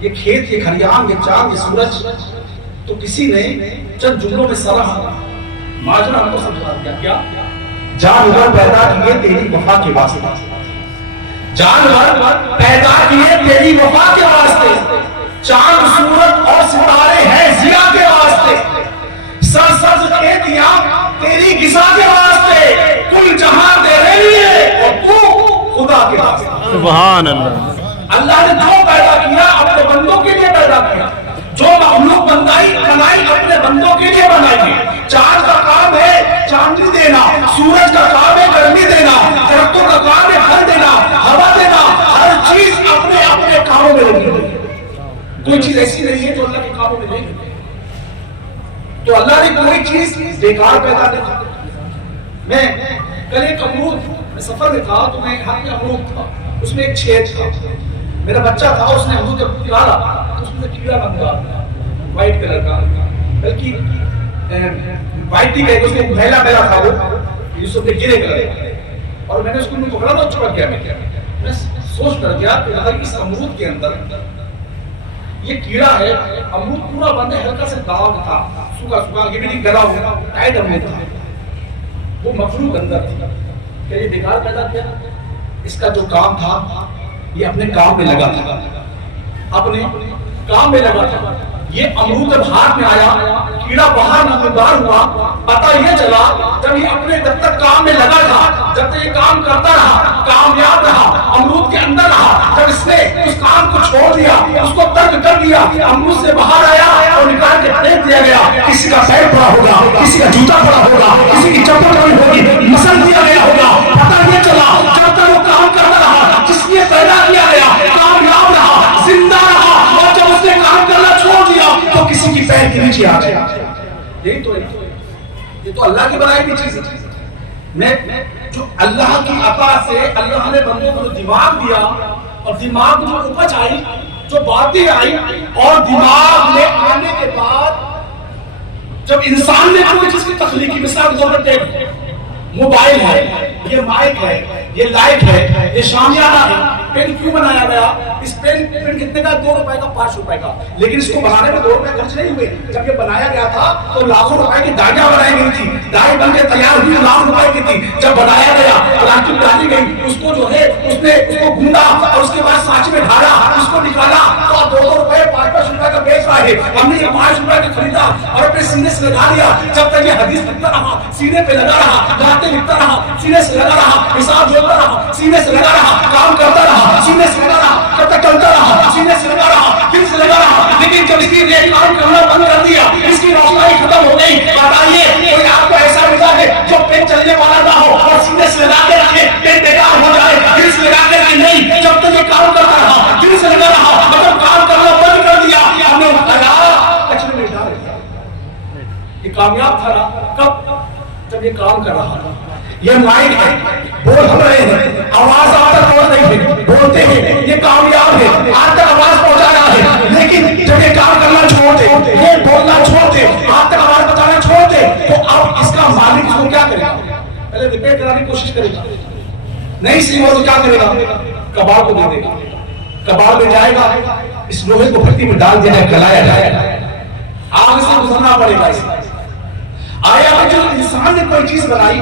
یہ کھیت، یہ کھلیان، یہ چاند، یہ سورج، تو کسی نے چند جملوں میں سراہا ماجرا ہم کو سمجھا دیا۔ کیا؟ جانور پیدا کیے تیری وفا کے واسطے، جانور پیدا کیے تیری وفا کے واسطے، چاند سورج اور ستارے ہیں ضیا کے واسطے، سرسبز کھیتیاں تیری غذا کے واسطے، کل جہاں تیرے لیے اور تو خدا کے واسطے۔ سبحان اللہ۔ اللہ نے جو پیدا کیا اپنے بندوں کے لیے پیدا کیا، جو مخلوق بنائی اپنے بندوں کے لیے بنائی۔ چاند کا کام ہے چاندنی دینا، سورج کا کام ہے گرمی دینا، درختوں کا کام ہے پھل دینا، ہوا دینا، ہر چیز اپنے اپنے کاموں میں لگی ہوئی ہے۔ کوئی چیز ایسی نہیں ہے جو اللہ کے کاموں میں نہیں ہے۔ تو اللہ نے کوئی چیز بیکار پیدا نہیں کی۔ میں کل ایک امرود سفر میں تھا تو میں ہاتھ میں امرود تھا، اس میں ایک چھید تھا، میرا بچہ تھا، اس نے امرود جب نکالا تو اس میں کیڑا بن گیا وائٹ کلر کا، بلکہ وائٹ نہیں کہتے، اس میں میلا میلا تھا، وہ یوسف نے گرے کلر، اور میں نے اس کو پکڑا تو چڑھ گیا۔ میں سوچ کر گیا کہ اگر اس امرود کے اندر یہ کیڑا ہے، امرود پورا بند ہے، ہلکا سے داغ تھا، سوکھا سوکھا، یہ بھی نہیں گلا ہوا، ٹائٹ امرود تھا، وہ مخلوق اندر تھا، کہ یہ بیکار پیدا کیا؟ اس کا جو کام تھا یہ اپنے کام میں لگا تھا، اپنے کام میں لگا تھا۔ یہ امرود جب ہاتھ میں آیا، کیڑا باہر نمودار ہوا، پتہ یہ چلا جب یہ اپنے جب تک کام میں لگا تھا، جب تک یہ کام کرتا رہا، کامیاب رہا، امرود کے اندر رہا، جب اس نے اس کام کو چھوڑ دیا، اس کو ترک کر دیا، امرود سے باہر آیا اور نکال کے پھینک دیا گیا، کسی کا پیر پڑا ہوگا، کسی کا جوتا پڑا ہوگا، کسی کی چپل پڑی ہوگی، مسل دیا گیا ہوگا، پتہ یہ چلا جب تک وہ کام کرتا رہا، جس لیے پیدا کیا گیا، کامیاب رہا، زندہ رہا، اور جب اس نے کام کرنا چھوڑ دیا تو کسی کی پیر کے نیچے آ گیا۔ یہی تو ہے، یہ تو اللہ کی بنائی ہوئی چیز ہے. میں جو اللہ کی عطا سے اللہ نے بندوں کو دماغ دیا اور دماغ میں جو اپج آئی, جو باتیں آئی, اور دماغ میں آنے کے بعد جب انسان نے کوئی چیز کی تخلیقی, مثال کے طور پر موبائل ہے, یہ مائک ہے, یہ لائٹ ہے, یہ شامیانہ ہے. پین کیوں بنایا گیا؟ اس پین کتنے کا؟ 2 روپے کا, 5 روپے کا. لیکن اس کو بنانے میں 2 روپے خرچ نہیں ہوئے. جب یہ بنایا گیا تھا تو لاکھوں روپے کی ڈائیاں بنائی گئی تھی. ڈائی بن کے تیار ہوئی لاکھ روپے کی تھی. جب بنایا گیا پلاسٹک ڈالی گئی, اس کو جو ہے اس نے اس کو گوندا اور اس کے بعد سانچے میں ڈالا, اس کو نکالا تو 2 روپے 5 روپے کا بیچ رہا ہے. ہم نے یہ 5 روپے کا خریدا اور اپنے سینے سے لگا لیا. جب تک یہ حدیث لکھتا رہا, سینے پہ لگا رہا, باتیں لکھتا رہا, سینے سے لگا رہا, حساب جوڑتا رہا, سینے سے لگا رہا, کام کرتا رہا, سینے سے لگا رہا, جب تک چلتا رہا, سینے سے لگا رہا, دل سے لگا رہا. لیکن جب اس کی کام کرنا بند کر دیا, اس کی روشنائی ختم ہو گئی. بتائیے کوئی آپ کو ایسا ملا ہے جو پین چلنے والا نہ ہو اور سینے سے لگا کے رکھے, پین بیکار ہو جائے, دل سے لگا کے رکھے نہیں. جب تک یہ کام کرتا رہا, دل سے لگا رہا, جب کام کرنا بند کر دیا, ہم نے اٹھایا کچرے میں ڈال دیا. یہ کامیاب تھا کب؟ جب یہ کام کر رہا تھا. یہ مائک ہے, بول ہم رہے ہیں, آواز آپ تک پہنچ رہی ہے, بولتے ہیں, یہ کامیاب ہے, آپ تک آواز پہنچا رہا ہے. لیکن جب یہ کام کرنا چھوڑ دے, یہ بولنا چھوڑ دے, آپ تک آواز پہنچانا چھوڑ دے, تو اب اس کا مالک اس کو کیا کرے گا؟ پہلے ریپیئر کرانے کی کوشش کرے گا. نہیں صحیح ہو تو کیا کرے گا؟ کباڑ کو دے دے گا. کباڑ میں جائے گا, اس لوہے کو بھٹی میں ڈال دیا جائے, گلایا جائے گا. آپ اسے گزرنا پڑے گا. آیا جو انسان نے کوئی چیز بنائی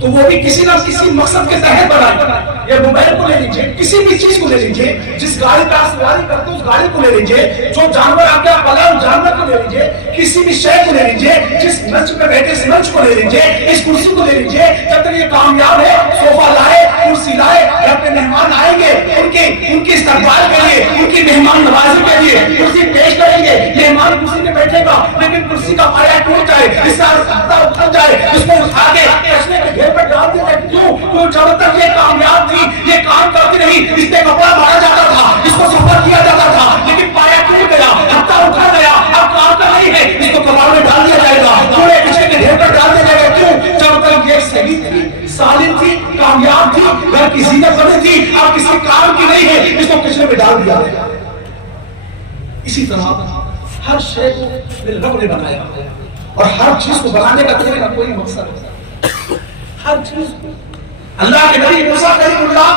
تو وہ بھی کسی نہ کسی مقصد کے تحت بنائی. یہ موبائل کو لے لیجیے, کسی بھی چیز کو لے لیجیے, جس گاڑی کا سواری کرتے اس گاڑی کو لے لیجیے, جو جانور آپ کا پلا اس جانور کو لے لیجیے, کسی بھی شے کو لے لیجیے, جس منچ پہ بیٹھے اس منچ کو لے لیجیے, اس کرسی کو لے لیجیے. جب تک یہ کامیاب ہے, صوفہ لائے, کرسی لائے, گھر پہ مہمان آئیں گے, ان کی استقبال کے لیے, ان کی مہمان نوازی کے لیے کرسی پیش کریں گے. مہمان کرسی پہ بیٹھے گا, لیکن کرسی کا پایا ٹوٹ جائے, اس کا ساتھ اتر جائے, اس کو اٹھا کے کچرے کے ڈھیر پر ڈال دیا. کیوں؟ جب تک یہ کامیاب تھی, یہ کام کرتی رہی, اس پہ کپڑا مارا جاتا تھا, اس کو سفر کیا جاتا تھا, لیکن پایا ٹوٹ گیا, ہتھا اٹھا گیا, اب کام کا نہیں ہے, اس کو کباڑ میں ڈال دیا جائے گا, پورے کچرے کے ڈھیر پر ڈال دیا جائے گا. کیوں؟ جب تک یہ صحیح تھی, سالم تھی, کامیاب تھی, گھر کی زینت بنی تھی, اب کسی کام کی نہیں ہے, اس کو کچرے میں ڈال دیا گیا. اسی طرح ہر شے کو میرے رب نے بنایا اور ہر چیز کو بنانے کا کوئی نہ کوئی مقصد ہے. ہر چیز اللہ کے نبی موسیٰ کلیم اللہ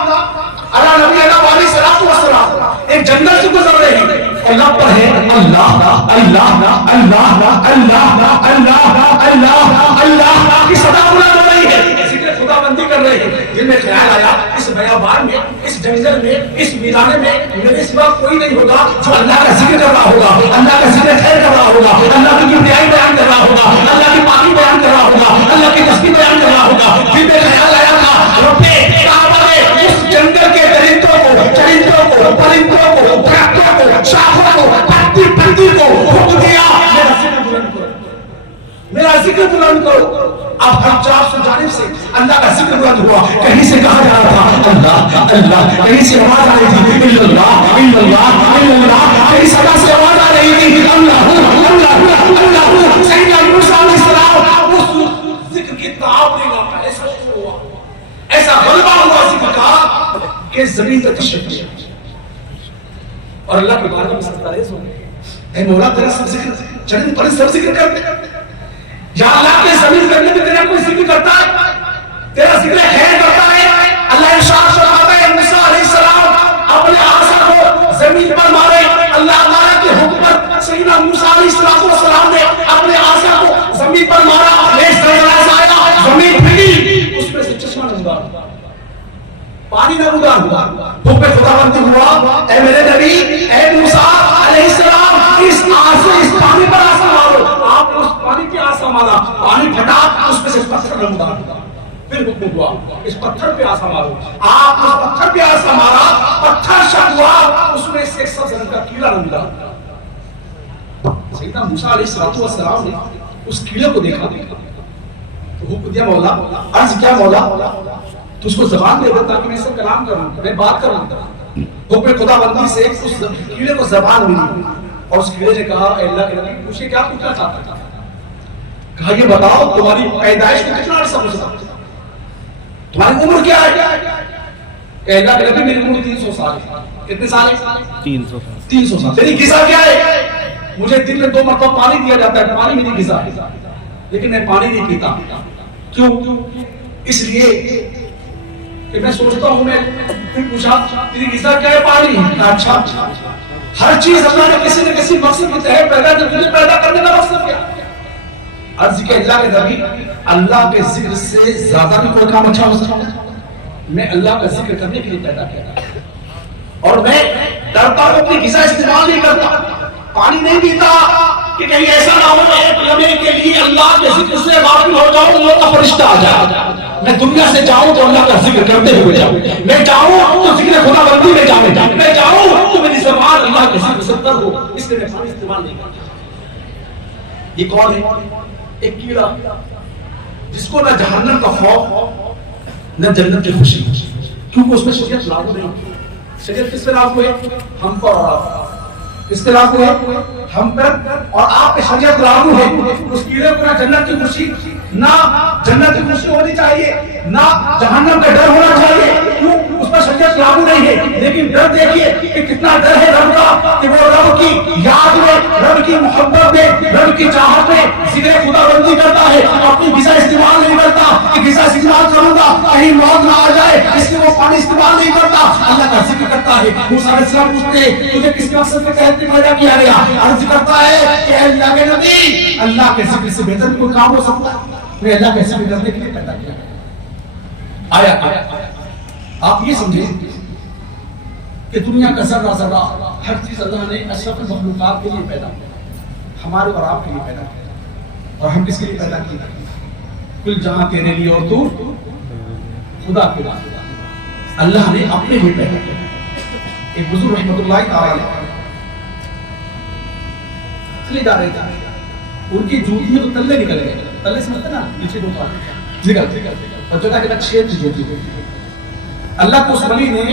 علیہ نبی علیہ السلام ایک جنگل سے گزر رہے ہیں. اللہ پر ہے اللہ اللہ اللہ اللہ اللہ اللہ اللہ کی صدا بلند ہو رہی ہے, ذکر خدا بندی کر رہے ہیں. دل میں خیال آیا اس بیابان میں, اس جنگل میں, اس ویرانے میں میرے سوا کوئی نہیں ہوگا جو اللہ کا ذکر کر رہا ہوگا, اللہ کا ذکر خیر کر رہا ہوگا, اللہ کی کبریائی بیان کر رہا ہوگا, اللہ کی پاکی بیان کر رہا ہوگا, اللہ کی تسبیح بیان کر رہا ہوگا. دل میں خیال آیا تھا رب کعبہ نے اس جنگل کے درندوں کو, چرندوں کو, پرندوں کو, درختوں کو, شاخوں کو, پتی کو حکم دیا میرا ذکر بلند کرو. اب ہر چار سو جانب سے اللہ کا ذکر بلند ہوا. کہیں سے کہا جا رہا تھا اللہ اللہ, کہیں سے آواز آ رہی تھی اللہ اللہ اللہ, کہیں صدا سے آواز آ رہی تھی اللہ اللہ اللہ. سیدنا موسیٰ علیہ السلام اس ذکر کی تعاون نے لایا. ایسا ہوا, ایسا غلبہ ہوا ذکر کا کہ زمین پر تشریف کیا اور اللہ کے بارے میں ستارے ہو گئے. اے مولا تیرا سب ذکر, چند پر سب ذکر کرتے, یا اللہ کے زمین کرنے میں تیرا کوئی ذکر کرتا ہے, تیرا ذکر خیر کرتا ہے. اللہ ارشاد فرماتا ہے موسیٰ علیہ السلام اپنے عصا کو زمین پر مارے. اللہ تعالیٰ کے حکم پر سیدنا موسیٰ علیہ السلام نے اپنے عصا کو زمین پر مارا, زلزلہ آیا, زمین پھٹی, اس میں سے چشمہ نمودار ہوا, پانی نمودار ہوا, حکم خدا بندی ہوا. اے میرے نبی, اے موسیٰ علیہ السلام, اس آسے اس پانی پر آسا مارو. آپ نے اس پانی کی آسا مارا, پانی پھٹا, اس میں سے پتھر نمودار ہوا. پھر حکم ہوا اس پتھر پہ آسا مارو. آپ اس پتھر پہ آسا مارا, پتھر شک ہوا, اس میں سے ایک سبز رنگ کا کیڑا نمودار ہوا. سیدنا موسیٰ علیہ السلام نے اس کیڑے کو دیکھا تو حکم دیا مولا, عرض کیا مولا تو اس کو زبان دے دے تاکہ میں اس سے کلام کروں, میں بات کروں. حکم خدا بندی سے اس کیڑے کو زبان ملی اور اس کیڑے نے کہا اے اللہ کے نبی مجھے کیا پوچھنا چاہتا تھا؟ کہا یہ بتاؤ تمہاری پیدائش کو کتنا عرصہ گزرا، تمہاری عمر کیا ہے؟ اللہ کے نبی میری عمر 300 سال ہے. کتنے سال ہے؟ 300 سال. تیری غذا کیا ہے؟ مجھے دن میں 2 مرتبہ پانی دیا جاتا ہے، پانی میری غذا ہے، لیکن میں پانی نہیں پیتا. کیوں؟ اس لیے کہ میں سوچتا ہوں، میں پھر پوچھا تیری غذا کیا ہے؟ پانی. اچھا، ہر چیز اللہ نے کسی نہ کسی مقصد کے تحت پیدا کی، تجھے پیدا کرنے کا مقصد کیا؟ عرض کہ اللہ کے نبی اللہ کے ذکر سے زیادہ بھی کوئی کام اچھا ہو سکتا ہے؟ میں اللہ کا ذکر کرنے کے لیے پیدا کیا تھا، اور میں ڈرتا ہوں اپنی غذا استعمال نہیں کرتا، پانی نہیں پیتا کہ کہیں ایسا نہ ہو ایک لمحے کے لیے اللہ کے ذکر سے غافل ہو جاؤں، اللہ کا فرشتہ آ جائے. میں دنیا سے جاؤں تو اللہ کا ذکر کرتے ہوئے جاؤں، میں جاؤں تو ذکر خدا بندی میں جاؤں، میں جاؤں تو میری زبان اللہ کے ذکر سے تر ہو، اس لیے میں پانی استعمال نہیں کرتا. یہ کون ہے؟ ایک کیڑا جس کو نہ جہنم کا خوف نہ جنت کی خوشی، کیونکہ اس میں شریعت لاگو نہیں. شریعت کس پہ لاگو ہے؟ ہم پر اور آپ پر. کس پہ لاگو ہے؟ ہم پر اور آپ پہ شریعت لاگو ہے. اس کیڑے کو نہ جنت کی خوشی، نہ جنت کی خوشی ہونی چاہیے، نہ جہنم کا ڈر ہونا چاہیے. کیوں؟ اس پر شریعت لاگو نہیں ہے. لیکن ڈر دیکھیے کہ کتنا ڈر ہے رب کا، کہ وہ رب کی یاد میں، رب کی محبت میں، رب کی چاہت میں ذکر خدا بندی کرتا ہے. اپنی غذا استعمال نہیں کرتا کہ غذا استعمال کروں گا کہیں موت نہ آ جائے، اس لیے وہ پانی استعمال نہیں کرتا، اللہ کا ذکر کرتا ہے. موسیٰ علیہ السلام پوچھتے ہیں تجھے کس مقصد کے تحت پیدا کیا گیا؟ عرض کرتا ہے کہ اللہ کے نبی اللہ کے ذکر سے بہتر کوئی کام ہو سکتا ہے؟ میں اللہ کے ذکر کرنے کے لیے پیدا کیا آیا. آپ یہ سمجھیں کہ دنیا کا ذرہ ذرہ ہر چیز اللہ نے اشرف المخلوقات کے لیے پیدا کیا، ہمارے اور آپ کے لیے پیدا کیا. اور ہم کس کے لیے پیدا کیا؟ کل جہاں تیرے لیے اور تو خدا کے لیے. اللہ نے اپنے لیے پیدا کیا. ایک بزرگ رحمت اللہ تعالی خریدا رہے تھے، ان کی جوتیوں تو تلے نکل گئے. تلے سمجھتے نا، نیچے دو تلے نکل اور جگہ جگہ 6 جوتی ہوئی. اللہ کو اس ولی نے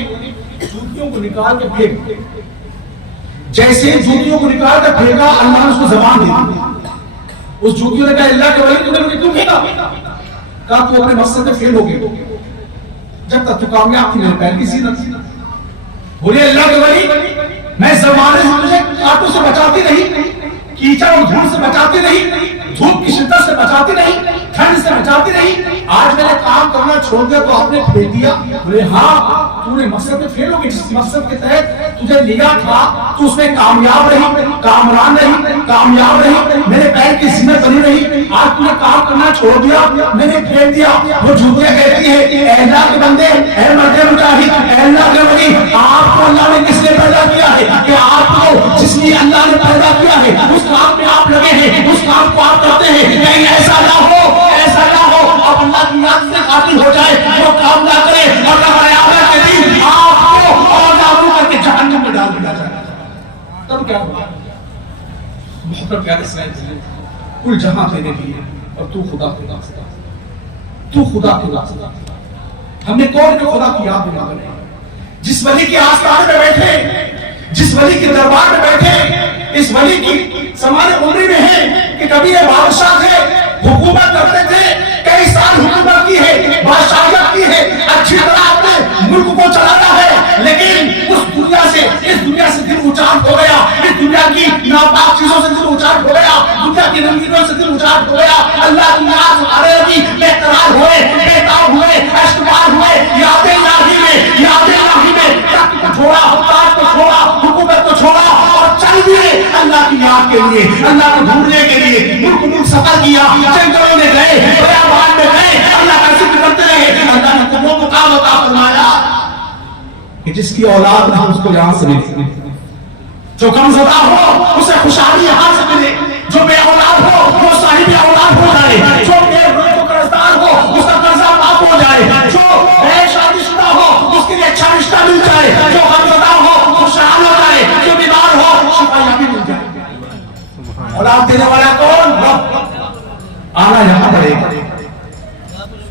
جوتیوں کو نکال کے پھینک، جیسے جوتیوں کو نکال کر پھینکا اللہ نے اس کو زبان دی. اس جوتیوں نے کہا اللہ کے ولی تو نے کیوں پھینکا؟ کہا تو اپنے مقصد میں فیل ہو گئے، جب تک تو کامیاب تھی میرے پیر کی زینت تھی. بولے اللہ کے ولی میں زمانے سے تجھے کانٹوں سے بچاتی نہیں، کیچڑ اور دھول سے بچاتی نہیں، دھوپ کی شدت سے بچاتی نہیں، ٹھنڈ سے بچاتی نہیں، آج میں نے کام کرنا چھوڑ دیا تو آپ نے پھینک دیا. بولے ہاں تو نے مقصد میں فیل ہو گئی، جس مقصد کے تحت تجھے لیا تھا تو اس میں کامیاب رہی، کامران رہی، کامیاب رہی، میرے پیر کی زینت بنی رہی. آج تو نے کام کرنا چھوڑ دیا، میں نے پھینک دیا. وہ جھوٹیاں کہتی ہے اے اللہ کے بندے، اے مرد مجاہد، اے اللہ کے ولی، آپ کو اللہ نے کس لیے پیدا کیا ہے؟ کہ آپ کو جس لیے اللہ نے پیدا کیا ہے اس کام میں آپ لگے ہیں، اس کام کو آپ کرتے ہیں. کہیں ایسا نہ ہو، ایسا نہ ہو اب اللہ کی یاد سے غافل ہو جائے، وہ کام نہ کرے اور قیامت کے دن آپ کو اور نابود کر کے جہنم میں ڈال دیا جائے. تب کیا ہوگا؟ محترم پیارے اسلام، کل جہاں تیرے لیے اور تو خدا خدا خدا، تو خدا خدا خدا. ہم نے کون کے خدا کی یاد میں مانگے؟ جس ولی کے آستانے میں بیٹھے، جس ولی کے دربار میں بیٹھے، اس ولی کی سمانے عمری میں ہے کہ کبھی یہ بادشاہ تھے، حکومت کرتے تھے، کئی سال حکومت کی ہے، بادشاہیت کی ہے، اچھی طرح اپنے ملک کو چلانا ہے، لیکن اس دنیا سے دل اچاٹ ہو گیا، اس دنیا کی ناپاک چیزوں سے دل اچاٹ ہو گیا، دنیا کی رنگینوں سے دل اچاٹ ہو گیا. اللہ کی یاد آنے لگی، بے قرار ہوئے، بے تاب ہوئے، اشکبار ہوئے، یاد الہی میں تخت کو چھوڑا، تاج کو چھوڑا، حکومت کو چھوڑا اور چل دیے اللہ کی یاد کے لیے، اللہ کو ڈھونڈنے کے لیے. ملک سفر کیا، جنگلوں میں گئے، بیابان میں گئے، اللہ کا ذکر کرتے رہے. اللہ نے تمہیں مقام عطا فرمایا کہ جس کی اولاد نہ اس کو یہاں سے ملے، جو غمزدہ ہو اسے خوشحالی یہاں سے ملے، جو بے اولاد ہو وہ صاحب اولاد ہو جائے، جو بے قرضدار ہو اس کا قرضہ معاف ہو جائے، جو بے شادی شدہ ہو اس کے لیے اچھا رشتہ مل جائے، جو غمزدہ ہو خوشحال ہو جائے، جو بیمار ہو شفا یابی مل جائے. اولاد دینے والا کون؟ رب. آنا یہاں پڑے گا.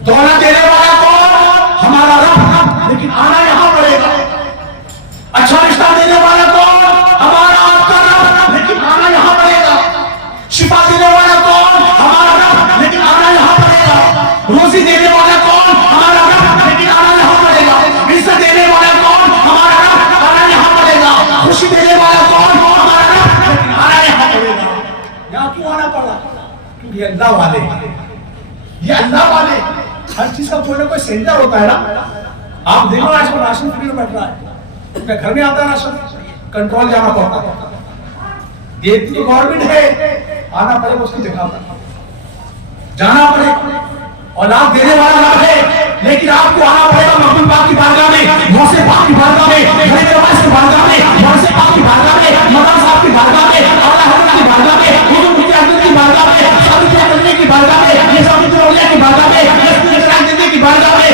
دولت دینے والا کون؟ ہمارا رب. لیکن آنا یہاں پڑے گا. اچھا رشتہ دینے والا کون؟ ہمارا آپ کا رب. لیکن آنا یہاں پڑے گا. شفا دینے والا کون؟ ہمارا رب. یہ اللہ والے ہیں، یہ اللہ والے. ہر چیز کا کوئی نہ کوئی سینٹر ہوتا ہے نا. آپ دیکھو آج کل راشن فری میں بیٹھ رہا ہے، گھر میں آتا ہے راشن، کنٹرول جانا پڑتا ہے. دیتی تو گورنمنٹ ہے، آنا پڑے گا اس کی جگہ پر، جانا پڑے. اولاد دینے والا اللہ ہے، لیکن آپ کو آنا پڑے گا محمد پاک کی بارگاہ میں، موسیٰ پاک کی بارگاہ میں، نبی رواز کی بارگاہ میں، موسیٰ پاک کی بارگاہ میں، مولانا صاحب کی بارگاہ میں، اعلیٰ حضرت کی بارگاہ میں، حضور مفتی احمد کی بارگاہ میں، سابق کرنے کی بارگاہ میں، نظام الدین کی بارگاہ میں، نسل اسرائیل کی بارگاہ میں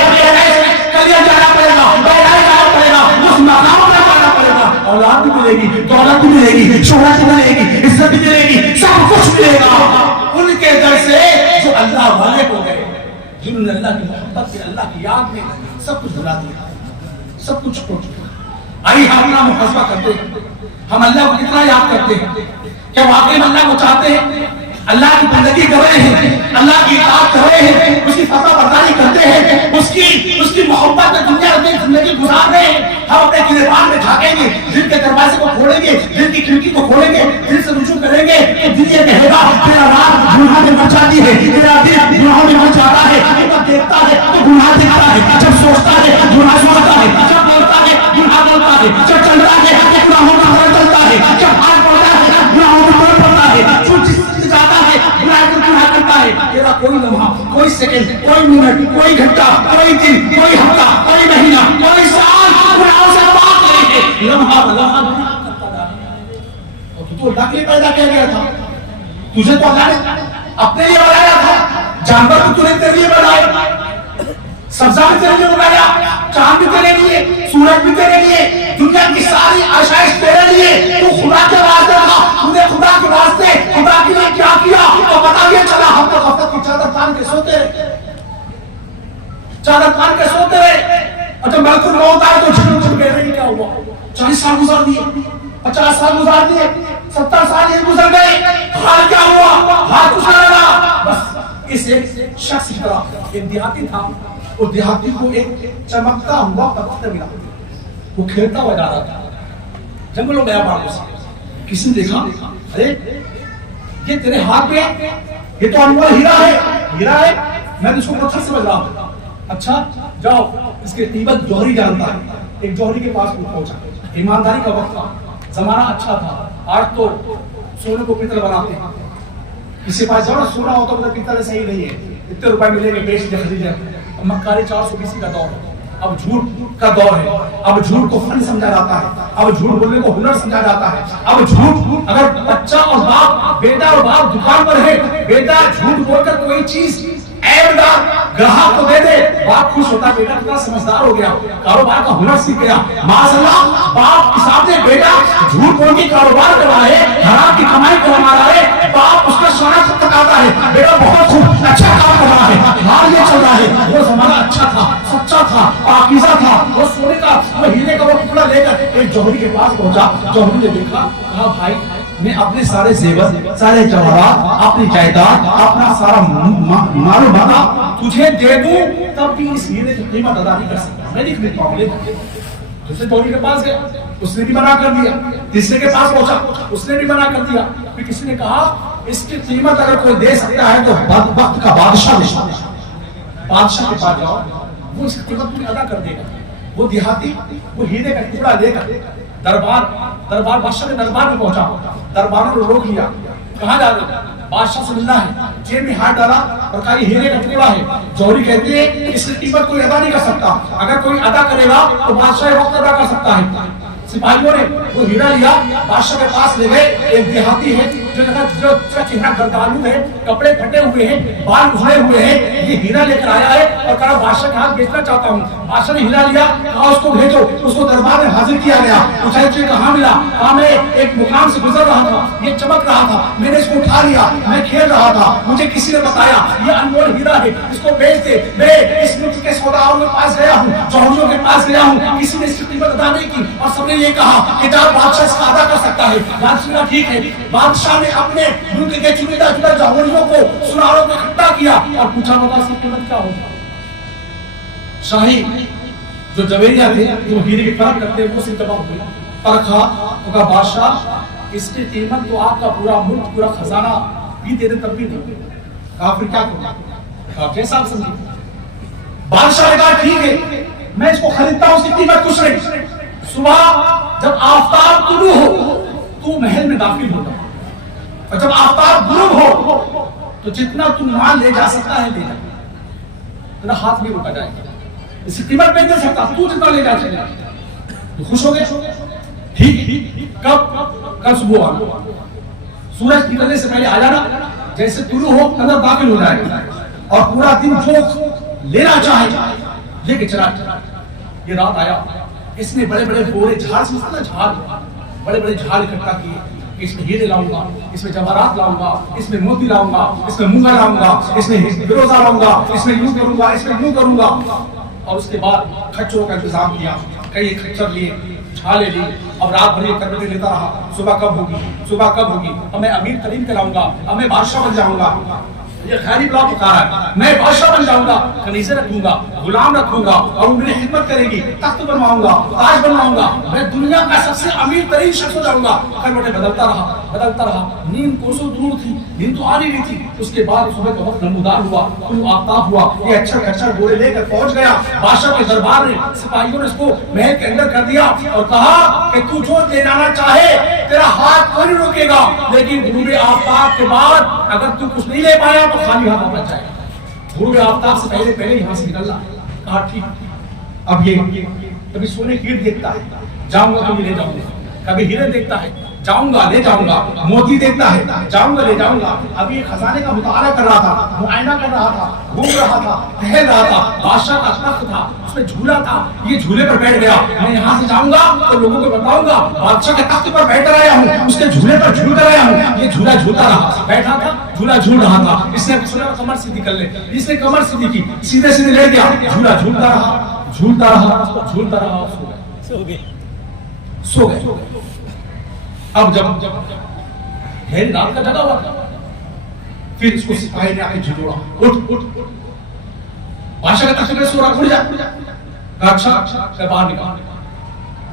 کلیہ جانا پڑے گا، بیرائی جانا پڑے گا، اس مقام پر جانا پڑے گا. اولاد بھی ملے گی، دولت بھی ملے گی، شہرت بھی ملے گی، عزت بھی ملے گی، سب کچھ ملے گا ان کے در سے جو اللہ والے ہو گئے، جنہوں نے اللہ کی محبت سے، اللہ کی یاد میں سب کچھ بھلا دیا، سب کچھ چھوڑ چکا. آئیے ہم اپنا محاسبہ کرتے ہیں، ہم اللہ کو کتنا یاد کرتے ہیں؟ کیا واقعی ہم اللہ کو چاہتے ہیں؟ اللہ کی بندگی کر رہے ہیں، اللہ کی اطاعت کر رہے ہیں، اس کی فرما برداری کرتے ہیں، اس کی محبت میں دنیا میں زندگی گزار رہے ہیں. ہم اپنے گریبان میں جھانکیں گے، دل کے دروازے کو کھولیں گے، دل کی کھڑکی کو کھولیں گے، دل سے رجوع کریں گے کہ دل یہ کہے گا میرا رات گناہ میں مر جاتی ہے، میرا دل گناہوں میں مر جاتا ہے. جب دیکھتا ہے تو گناہ دیکھتا ہے، جب سوچتا ہے گناہ سوچتا ہے، جب بولتا ہے گناہ بولتا ہے، جب چل رہا ہے تو گناہوں کا حرم چلتا ہے، جب ہاتھ پڑتا ہے گناہوں کا حرم پڑتا ہے، جو جس سے جاتا ہے گناہ کرتا ہے. تیرا کوئی لمحہ، کوئی سیکنڈ، کوئی منٹ، کوئی گھنٹہ، کوئی دن، کوئی ہفتہ، کوئی مہینہ، کوئی سال گناہوں سے پاک نہیں ہے. لمحہ بلمحہ گناہ کرتا رہا ہے. اور تو اللہ کے لیے پیدا کیا گیا تھا، تجھے تو اللہ نے اپنے لیے بنایا تھا. جانور کو تجھے تیرے لیے بنایا، سبزہ بھی تیرے لیے بنایا، چاند بھی تیرے لیے، سورج بھی تیرے لیے، دنیا کی ساری آشائش تیرے لیے. تو خدا کے واسطے تھا، تو نے خدا کے واسطے خدا کے لیے کیا کیا تو پتا یہ چلا. ہم تو غفلت کی چادر تان کے سوتے رہے، چادر تان کے سوتے رہے. اور جب ملک الموت آئے تو جھن جھن کہہ رہے کیا ہوا. 40 سال گزار دیے، 50 سال گزار دیے، 70 سال یہ گزر گئے، حال کیا ہوا؟ حال کچھ نہ رہا. بس اس ایک شخص کی طرح ایک دیہاتی تھا، اور دیہاتی کو ایک چمکتا ہوا پتھر ملا، وہ کھیلتا ہوا جا رہا تھا جنگلوں میں. باغوں سے کسی نے دیکھا، ارے یہ تیرے ہاتھ میں، یہ تو انمول ہیرا ہے، ہیرا ہے، میں نے اس کو پتھر سمجھ رہا ہوں. اچھا جاؤ اس کے قیمت جوہری جانتا ہے. ایک جوہری کے پاس پہنچا. ایمانداری کا وقت تھا، زمانہ اچھا تھا. آج تو سونے کو پتل بناتے ہیں، کسی پاس جاؤ سونا ہو تو پتل صحیح نہیں ہے، اتنے روپے ملیں گے بیچ دے خریدے. مکاری 420 کا دور ہے، اب جھوٹ کا دور ہے. اب جھوٹ کو فن سمجھا جاتا ہے، اب جھوٹ بولنے کو ہنر سمجھا جاتا ہے. اب جھوٹ، اگر بچہ اور باپ، بیٹا اور باپ دکان پر ہے، بیٹا جھوٹ بول کر کوئی چیز عیب دار گراہک کو دے دے، باپ خوش ہوتا ہے، بیٹا کتنا سمجھدار ہو گیا، کاروبار کا ہنر سیکھ گیا. معاذ اللہ باپ کے سامنے بیٹا جھوٹ بول کے کاروبار کر رہا ہے، حرام کی کمائی کروا رہا ہے، باپ اس کا سونا تکاتا ہے، بیٹا بہت خوب اچھا کام کر رہا ہے، حال یہ چل رہا ہے. وہ زمانہ اچھا تھا، سچا تھا، پاکیزہ تھا. وہ سونے کا، وہ ہیرے کا وہ ٹکڑا لے کر ایک جوہری کے پاس پہنچا. جوہری نے دیکھا، کہا بھائی میں اپنے سارے زیور، سارے جواہرات، اپنی جائیداد، اپنا سارا مال و متا تجھے دے دوں، تب بھی اس ہیرے کی قیمت ادا نہیں کر سکتا، میں نہیں خرید پاؤں گا. دوسرے جوہری کے پاس گیا، اس نے بھی منع کر دیا. تیسرے کے پاس پہنچا، اس نے بھی منع کر دیا. پھر کسی نے کہا اس کی قیمت اگر کوئی دے سکتا ہے تو وقت کا بادشاہ دے. بادشاہ کے پاس جاؤ، وہ اس کی قیمت تمہیں ادا کر دے گا. وہ دیہاتی وہ ہیرے کا ٹکڑا لے کر دربار بادشاہ کے دربار میں پہنچا. درباروں نے روک لیا، کہاں جا رہے؟ بادشاہ سے ملنا ہے. جیب میں ہاتھ ڈالا اور کہا یہ ہیرے کا ٹکڑا ہے. جوہری کہتی ہے اس کی قیمت کوئی ادا نہیں کر سکتا، اگر کوئی ادا کرے گا تو بادشاہ وقت ادا کر سکتا ہے. سپاہیوں نے وہ ہیرا لیا، بادشاہ کے پاس لے گئے. ایک دیہاتی ہے جو چہرہ گردالو ہے، کپڑے پھٹے ہوئے ہیں، بال اجھڑے ہوئے ہیں، یہ ہیرا لے کر آیا ہے اور کہا بادشاہ کے ہاتھ بیچنا چاہتا ہوں. بادشاہ نے ہیرا لیا، کہا اس کو بھیجو. اس کو دربار میں حاضر کیا گیا. پوچھا تجھے کہاں ملا؟ کہا میں ایک مقام سے گزر رہا تھا، یہ چمک رہا تھا، میں نے اس کو اٹھا لیا، میں کھیل رہا تھا، مجھے کسی نے بتایا یہ انمول ہیرا ہے، اس کو بیچ دے. میں اس ملک کے سوداؤں کے پاس گیا ہوں، جوہریوں کے پاس گیا ہوں، کسی نے اس کی قیمت ادا نہیں کی اور سب نے یہ کہا کہ بادشاہ اس کا ادا کر سکتا ہے. بادشاہ ٹھیک ہے. بادشاہ نے اپنے ملک کے چنیدہ جوہریوں کو، سناروں کو اکٹھا کیا اور پوچھا بتا اس کی قیمت کیا ہوگی. شاہی جو جویریہ تھے جو ہیرے کی پرکھ کرتے وہ سے جواب ہوئے، پرکھا تو کہا بادشاہ اس کی قیمت تو آپ کا پورا ملک، پورا خزانہ بھی دے دے تب بھی نہیں. کہا پھر کیا کروں؟ کہا کیسا آپ سمجھے؟ بادشاہ نے کہا ٹھیک ہے میں اس کو خریدتا ہوں، اس کی قیمت کچھ نہیں، صبح جب آفتاب طلوع ہو تو محل میں داخل ہوگا، اور جب آفتاب غروب ہو تو جتنا تم مال لے جا سکتا ہے لے جا، تیرا ہاتھ بھی رکا جائے گا، اس کی قیمت نہیں دے سکتا، تو جتنا لے جا چلے تو خوش ہو گئے؟ ٹھیک، کب صبح آنا، سورج نکلنے سے پہلے آ جانا، جیسے طلوع ہو اندر داخل ہو جائے گا، اور پورا دن جو لینا چاہے لے کے چلا۔ یہ رات آیا، اس نے بڑے بڑے بورے جھاڑ سے جھاڑ بڑے بڑے جھاڑ اکٹھا کیے، اس میں ہیرے لاؤں گا، اس میں جواہرات لاؤں گا، اس میں موتی لاؤں گا، اس میں مونگا لاؤں گا، اس میں فیروزہ لاؤں گا، اس میں یوں کروں گا، اس میں یوں کروں گا، اور اس کے بعد کھچروں کا انتظام کیا، کئی کھچر لیے، چھالے لی، اب رات بھر یہ کربٹیں لیتا رہا، صبح کب ہوگی، صبح کب ہوگی، اب میں امیر ترین کراؤں گا، اب میں بادشاہ بن جاؤں گا، یہ خیری بلا پکارا ہے، میں بادشاہ بن جاؤں گا، کنیزیں رکھوں گا، غلام رکھوں گا، اور وہ میری خدمت کرے گی، تخت بنواؤں گا، تاج بنواؤں گا، میں دنیا کا سب سے امیر ترین شخص ہو جاؤں گا۔ کروٹیں بدلتا رہا، نیند کوسوں دور تھی، نیند تو آ نہیں رہی تھی۔ اس کے بعد صبح کا وقت نمودار ہوا، طلوع آفتاب ہوا، یہ اچھا گھوڑے لے کر پہنچ گیا بادشاہ کے دربار میں۔ سپاہیوں نے اس کو محل کے اندر کر دیا اور کہا کہ تو جو لے جانا چاہے تیرا ہاتھ کوئی نہیں روکے گا، لیکن غروب آفتاب کے بعد اگر تو کچھ نہیں لے پایا تو خالی ہاتھ واپس جائے گا۔ غروب آفتاب سے پہلے یہاں سے نکلنا۔ کہا ٹھیک، اب یہ کبھی سونے کی اینٹ دیکھتا ہے، جاؤں گا تو لے جاؤں گا، کبھی ہیرے دیکھتا ہے، جاؤں گا لے جاؤں گا، موتی دیکھتا ہے، جاؤں گا لے جاؤں گا۔ اب یہ خزانے کا مطالعہ کر رہا تھا، معائنہ کر رہا تھا، گھوم رہا تھا، ٹہل رہا تھا۔ بادشاہ کا تخت تھا، اس میں جھولا تھا، یہ جھولے پر بیٹھ گیا۔ میں یہاں سے جاؤں گا تو لوگوں کو بتاؤں گا بادشاہ کے تخت پر بیٹھ کر آیا ہوں، اس کے جھولے پر جھول کر آیا ہوں۔ یہ جھولا جھولتا رہا، بیٹھا تھا، جھولا جھول رہا تھا۔ اس نے کمر سیدھی کر لے، اس نے کمر سیدھی کی، سیدھے سیدھے لے گیا، جھولا جھولتا رہا، جھولتا رہا، جھولتا رہا، سو گئے۔ اب جب ہے رات کا جگہ ہوا تھا، پھر اس کو سپاہی نے آگے جھجوڑا، اٹھ بادشاہ کا تخت پہ سو رہا، اٹھ جا۔ کہا اچھا، کہ باہر نکال۔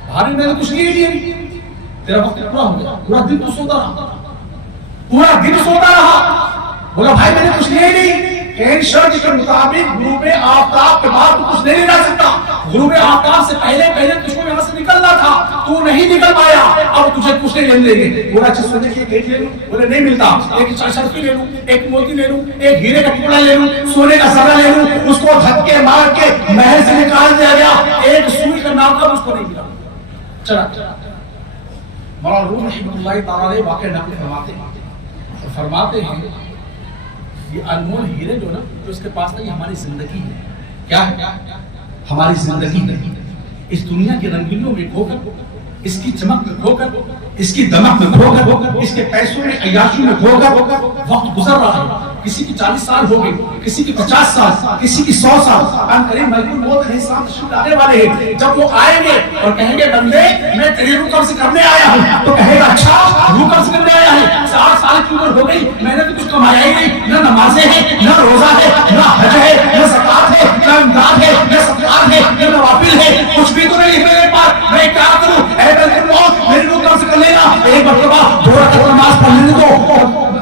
باہر میں نے کچھ نہیں، تیرا وقت پورا ہو گیا، پورا دن تو سوتا رہا، پورا دن سوتا رہا۔ بولا بھائی میں نے کچھ نہیں، ان شرط کے مطابق غروب آفتاب کے بعد تو کچھ نہیں رہ سکتا، غروب آفتاب سے پہلے تجھ کو یہاں سے نکلنا تھا، تو نہیں نکل پایا، اب تجھے کچھ نہیں لینے دیں گے۔ بولا اچھا سونے کی ایک لے لوں، بولے نہیں ملتا، ایک شرفی لے لوں، ایک موتی لے لوں، ایک ہیرے کا ٹکڑا لے لوں، سونے کا سرا لے لوں۔ اس کو دھکے مار کے محل سے نکال دیا گیا، ایک سوئی کا ناکہ اس کو نہیں ملا۔ چلا مولانا روم رحمۃ اللہ تعالی علیہ واقعہ نقل فرماتے ہیں یہ انمول ہیرے جو نا جو اس کے پاس نہیں، ہماری زندگی ہے۔ کیا ہے؟ ہماری زندگی نہیں، اس دنیا کے رنگینوں میں کھو کر، اس کی چمک میں کھو کر، اس کی دمک میں کھو کر، اس کے پیسوں میں عیاشیوں میں کھو کر وقت گزر رہا ہے۔ کسی کی 40 سال ہو گئے، کسی کی 50 سال، کسی کی 100 سال۔ ان قریب ملک الموت علیہ السلام تشریف لانے والے ہیں، جب وہ آئیں گے اور کہیں گے بندے میں تیری روح قبض کرنے آیا ہوں، تو کہے گا اچھا روح قبض کرنے آیا ہے، 60 سال کی عمر ہو گئی، میں نے تو کچھ کمایا ہی نہیں، نہ نمازیں ہیں، نہ روزہ ہے، نہ حج ہے، نہ زکات ہے، نہ امداد ہے، نہ صدقات ہے، نہ نوافل ہے، کچھ بھی تو نہیں میرے پاس، میں کیا کروں؟ اے ملک الموت میری روح قبض کر لینا، ایک مرتبہ 2 رکعت نماز پڑھ لینے دو،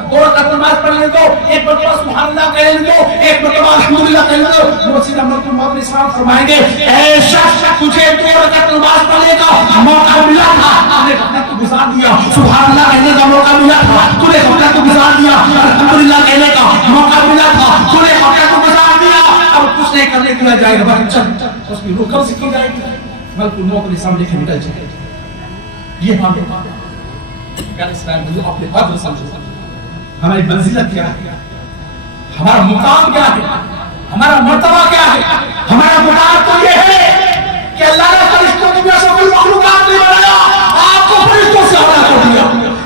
2 رکعت نماز پڑھ لینے دو، ایک مرتبہ سبحان اللہ کہہ لینے دو، ایک مرتبہ الحمدللہ کہہ لینے دو۔ مسجد ملک الموت علیہ السلام فرمائیں گے اے شخص تجھے 2 رکعت نماز پڑھنے کا موقع ملا تھا، تو نے غفلت کو گزار دیا، سبحان اللہ کہنے کا موقع ملا تھا، تو نے غفلت کو گزار دیا، الحمدللہ کہنے کا موقع ملا تھا، تو نے غفلت کو گزار دیا، اب کچھ نہیں کرنے دیا جائے گا، بس چل اس کی روح کب سے کی جائے گی؟ ملک الموت علیہ السلام لکھے نکل جائے گی۔ یہ ہم کیا اسلام جو اپنے قدر سمجھو، ہماری منزلت کیا ہے، ہمارا مقام کیا ہے، ہمارا مرتبہ کیا ہے۔ ہمارا مقام تو یہ ہے کہ اللہ نے فرشتوں کو بھی اشرف المخلوقات نہیں بنایا، آپ کو فرشتوں سے اعلیٰ کر دیا،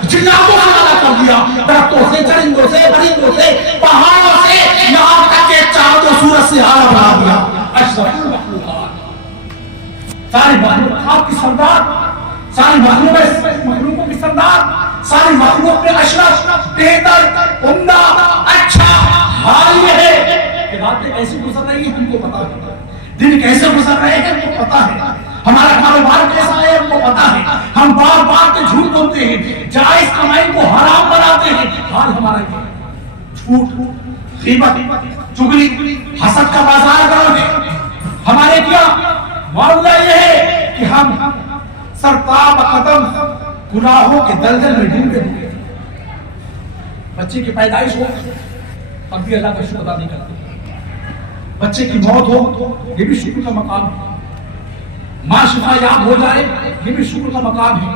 جناتوں سے اعلیٰ کر دیا، درختوں سے، چرندوں سے، پرندوں سے، پہاڑوں سے، یہاں تک کہ چاند و سورج سے اعلیٰ بنا دیا۔ اشرف المخلوقات، ساری مخلوقات کی سردار، ساری مخلوقوں کی سردار، ساری مخلوق میں اشرف، بہتر، عمدہ، اچھا۔ حال یہ ہے کہ راتیں کیسے گزر رہی ہیں ہم کو پتا ہے، دن کیسے گزر رہے ہیں ہم کو پتا ہے، ہمارا کاروبار کیسا ہے ہم کو پتا ہے، ہم بار بار کے جھوٹ بولتے ہیں، جائز کمائی کو حرام بناتے ہیں، حال ہمارا یہ جھوٹ، غیبت چغلی حسد کا بازار گرم ہے ہمارے کیا معاملہ یہ ہے کہ ہم سرتاب قدم گناہوں کے دلدل میں ڈوبے ہوئے بچے کی پیدائش ہو اب بھی اللہ کا شکر ادا نہیں کرتے بچے کی موت ہو یہ بھی شکر کا مقام ہے ماں شفا یاب ہو جائے یہ بھی شکر کا مقام ہے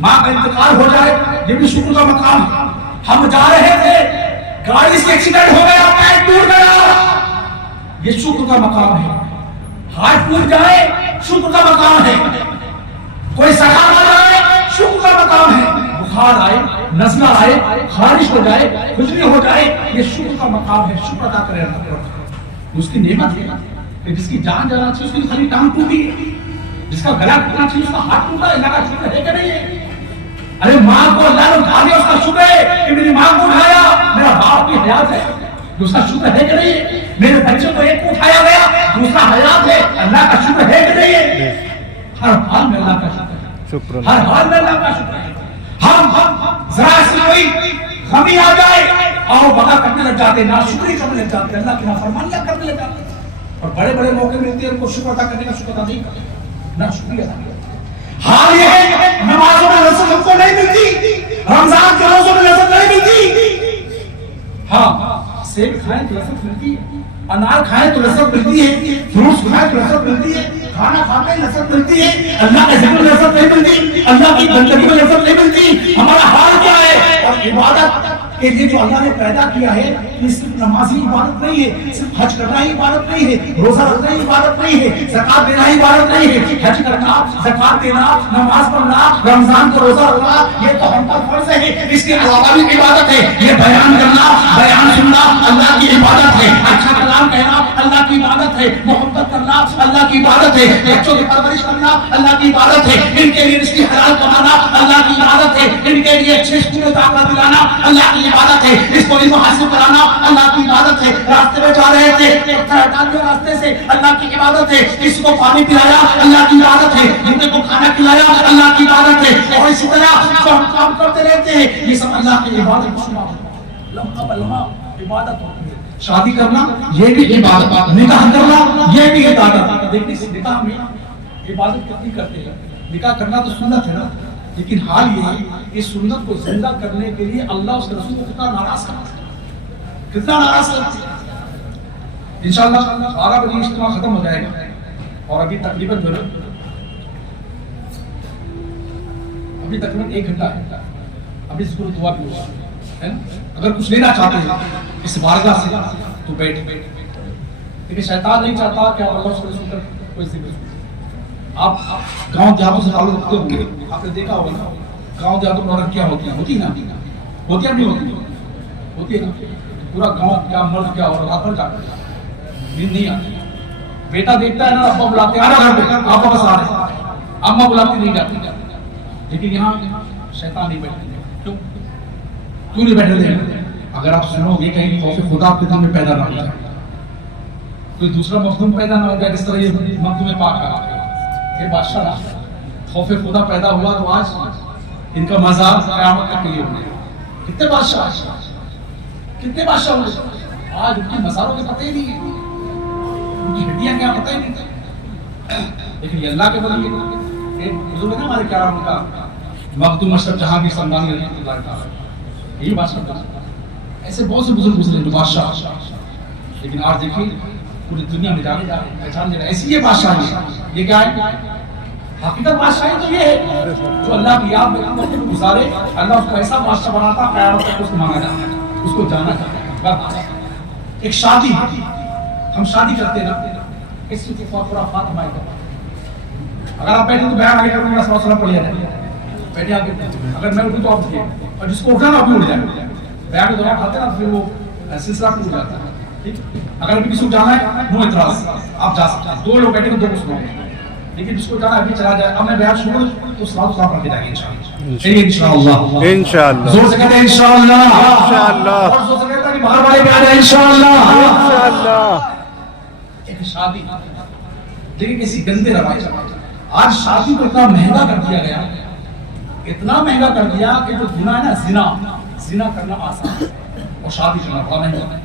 ماں کا انتقال ہو جائے یہ بھی شکر کا مقام ہے ہم جا رہے تھے گاڑی سے ایکسیڈنٹ ہو گیا پیر ٹوٹ گیا یہ شکر کا مقام ہے ہاتھ ٹوٹ جائے شکر کا مقام ہے کوئی سکھا آ جائے شکر کا مقام ہے بخار آئے نزلہ آئے خارش ہو جائے کھجلی ہو جائے یہ شکر کا مقام ہے شکر ادا کرے اس کی نعمت ہے کہ جس کی جان جانا چاہیے اس کی خالی ٹانگ ٹوٹی ہے جس کا گلا ٹوٹنا چاہیے اس کا ہاتھ ٹوٹا ہے اللہ کا شکر ہے کہ نہیں ہے ارے ماں کو اللہ نے اٹھا دیا اس کا شکر ہے کہ میری ماں کو اٹھایا میرا باپ کی حیات ہے اس کا شکر ہے کہ نہیں ہے میرے بچے کو ایک کو اٹھایا گیا دوسرا حیات ہے اللہ کا شکر ہے کہ نہیں ہے ہر حال میں اللہ کا شکر ہے ہر حال میں اللہ کا شکر ہے ہم ذرا سی کوئی خمی آ جائے اور بڑا کرنے لگ جاتے ہیں ناشکری کرنے لگ جاتے ہیں اللہ کی نافرمانیاں کرنے لگ جاتے ہیں اور بڑے بڑے موقع ملتے ہیں ان کو شکر ادا کرنے کا شکر ادا نہیں کرتے نہ شکریہ ادا کرتے حال یہ ہے نمازوں میں لذت ہم کو نہیں ملتی رمضان کے روزوں میں لذت نہیں ملتی ہاں سیب کھائیں تو لذت ملتی ہے انار کھائیں تو لذت ملتی ہے فروٹس کھائیں تو لذت ملتی ہے کھانا کھاتے ہیں لذت ملتی ہے اللہ کے ذکر میں لذت نہیں ملتی اللہ کی بندگی میں لذت نہیں ملتی ہمارا حال کیا ہے اور عبادت کہ یہ جو اللہ نے پیدا کیا ہے یہ صرف نمازی عبادت نہیں ہے صرف حج کرنا ہی عبادت نہیں ہے روزہ رکھنا ہی عبادت نہیں ہے زکات دینا ہی عبادت نہیں ہے حج کرنا زکات دینا نماز پڑھنا رمضان کو روزہ رکھنا یہ تو ہم پر فرض ہے اس کے علاوہ بھی عبادت ہے یہ بیان کرنا بیان سننا اللہ کی عبادت ہے اچھا کلام کہنا اللہ کی عبادت ہے محبت کرنا اللہ کی عبادت ہے بچوں کی پرورش کرنا اللہ کی عبادت ہے ان کے لیے رزق حلال کمانا اللہ کی عبادت ہے ان کے لیے اچھے اسکول داخلہ دلانا اللہ کی عبادت ہے اس کو علم حاصل کرانا اللہ کی عبادت ہے راستے میں جا رہے تھے پتھر ہٹا دیا راستے سے اللہ کی عبادت ہے اس کو پانی پلایا اللہ کی عبادت ہے بندے کو کھانا کھلایا اللہ کی عبادت ہے اور اسی طرح جو ہم کام کرتے رہتے ہیں یہ سب اللہ کی عبادت کو شمار ہے لمحہ بلمحہ عبادت ہوتی ہے شادی کرنا یہ بھی عبادت نکاح کرنا یہ بھی عبادت دیکھیں نکاح میں عبادت کتنی کرتے ہیں نکاح کرنا تو سنت ہے نا لیکن حال یہ ہے کہ سنت کو زندہ کرنے کے لیے اللہ اس کے رسول کو کتنا ناراض کرتا ہے کتنا ناراض کرتا ہے انشاءاللہ 12 بجے اجتماع ختم ہو جائے گا اور ابھی تقریباً جو ابھی تقریباً 1 گھنٹہ ہے ابھی اس کو دعا بھی ہے اگر کچھ لینا چاہتے ہیں اس بارگاہ سے تو بیٹھ لیکن شیطان نہیں چاہتا کہ آپ اللہ اس کے رسول کا کوئی ذکر آپ گاؤں دیہاتوں سے تعلق رکھتے ہوں گے آپ نے دیکھا ہوگا نا گاؤں دیہاتوں میں عورت کیا ہوتی ہے ہوتی نا ہوتی ہے نہیں ہوتی ہے نا پورا گاؤں کیا مرد کیا اور رات بھر جاتا ہے نیند نہیں آتی بیٹا دیکھتا ہے نا ابا بلاتے ہیں گھر پہ ابا بس آ رہے اما بلاتی نہیں جاتی لیکن یہاں شیطان نہیں بیٹھتے کیوں نہیں بیٹھتے اگر آپ سنو گے کہیں خوف خدا آپ کے دل میں پیدا نہ ہو جائے کوئی دوسرا مخدوم پیدا نہ ہو جائے جس طرح یہ مخدوم پاک کا یہ بادشاہ خوف خدا پیدا ہوا تو آج ان کا مزار قیامت تک کے لیے ہونے کتنے بادشاہ ہوئے آج ان کی مزاروں کے پتہ ہی نہیں ہے ان کی ہڈیاں کیا پتہ ہی نہیں لیکن یہ اللہ کے ولی ہے بزرگ ہے نا ہمارے کیا ان کا مخدوم اشرف جہاں کی سلمانی رحمۃ اللہ تعالی یہی بادشاہ ایسے بہت سے بزرگ گزرے جو بادشاہ لیکن آج دیکھیے پوری دنیا میں جانے جا رہے پہچان لے رہے ایسی یہ بادشاہ ہے یہ کیا ہے حقیقت بادشاہی تو یہ ہے جو اللہ کی یاد میں گزارے اللہ اس کو ایسا بادشاہ بناتا قیامت تک اس کو مانا جاتا ہے اس کو جانا چاہتا ہے ایک شادی ہم شادی کرتے نا اس سے پورا فاطمہ اگر آپ بیٹھے تو بیان آگے کروں گا صلی اللہ پڑھ لیا بیٹھے آگے اگر میں اٹھوں تو آپ دیکھیں اور جس کو اٹھانا آپ بھی اٹھ جائیں بیان کے دوران کھاتے نا پھر وہ سلسلہ ٹوٹ جاتا ہے اگر کسی کو جانا ہے نو اعتراض آپ جا سکتے ہیں 2 لوگ بیٹھے تو 2 کو سنو لیکن جس کو جانا ابھی چلا جائے اب میں بیان شروع تو صلاۃ صاحب پڑھ کے جائیں گے انشاءاللہ انشاءاللہ زور سے کہتے ہیں انشاءاللہ انشاءاللہ اور زور سے کہتے ہیں کہ باہر والے بیان ہے انشاءاللہ انشاءاللہ ایک شادی لیکن کسی گندے روایت آج شادی کو اتنا مہنگا کر دیا گیا اتنا مہنگا کر دیا کہ جو گناہ ہے نا زنا کرنا آسان ہے اور شادی کرنا بڑا مہنگا ہے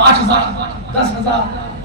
5,000, 10,000,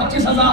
25,000,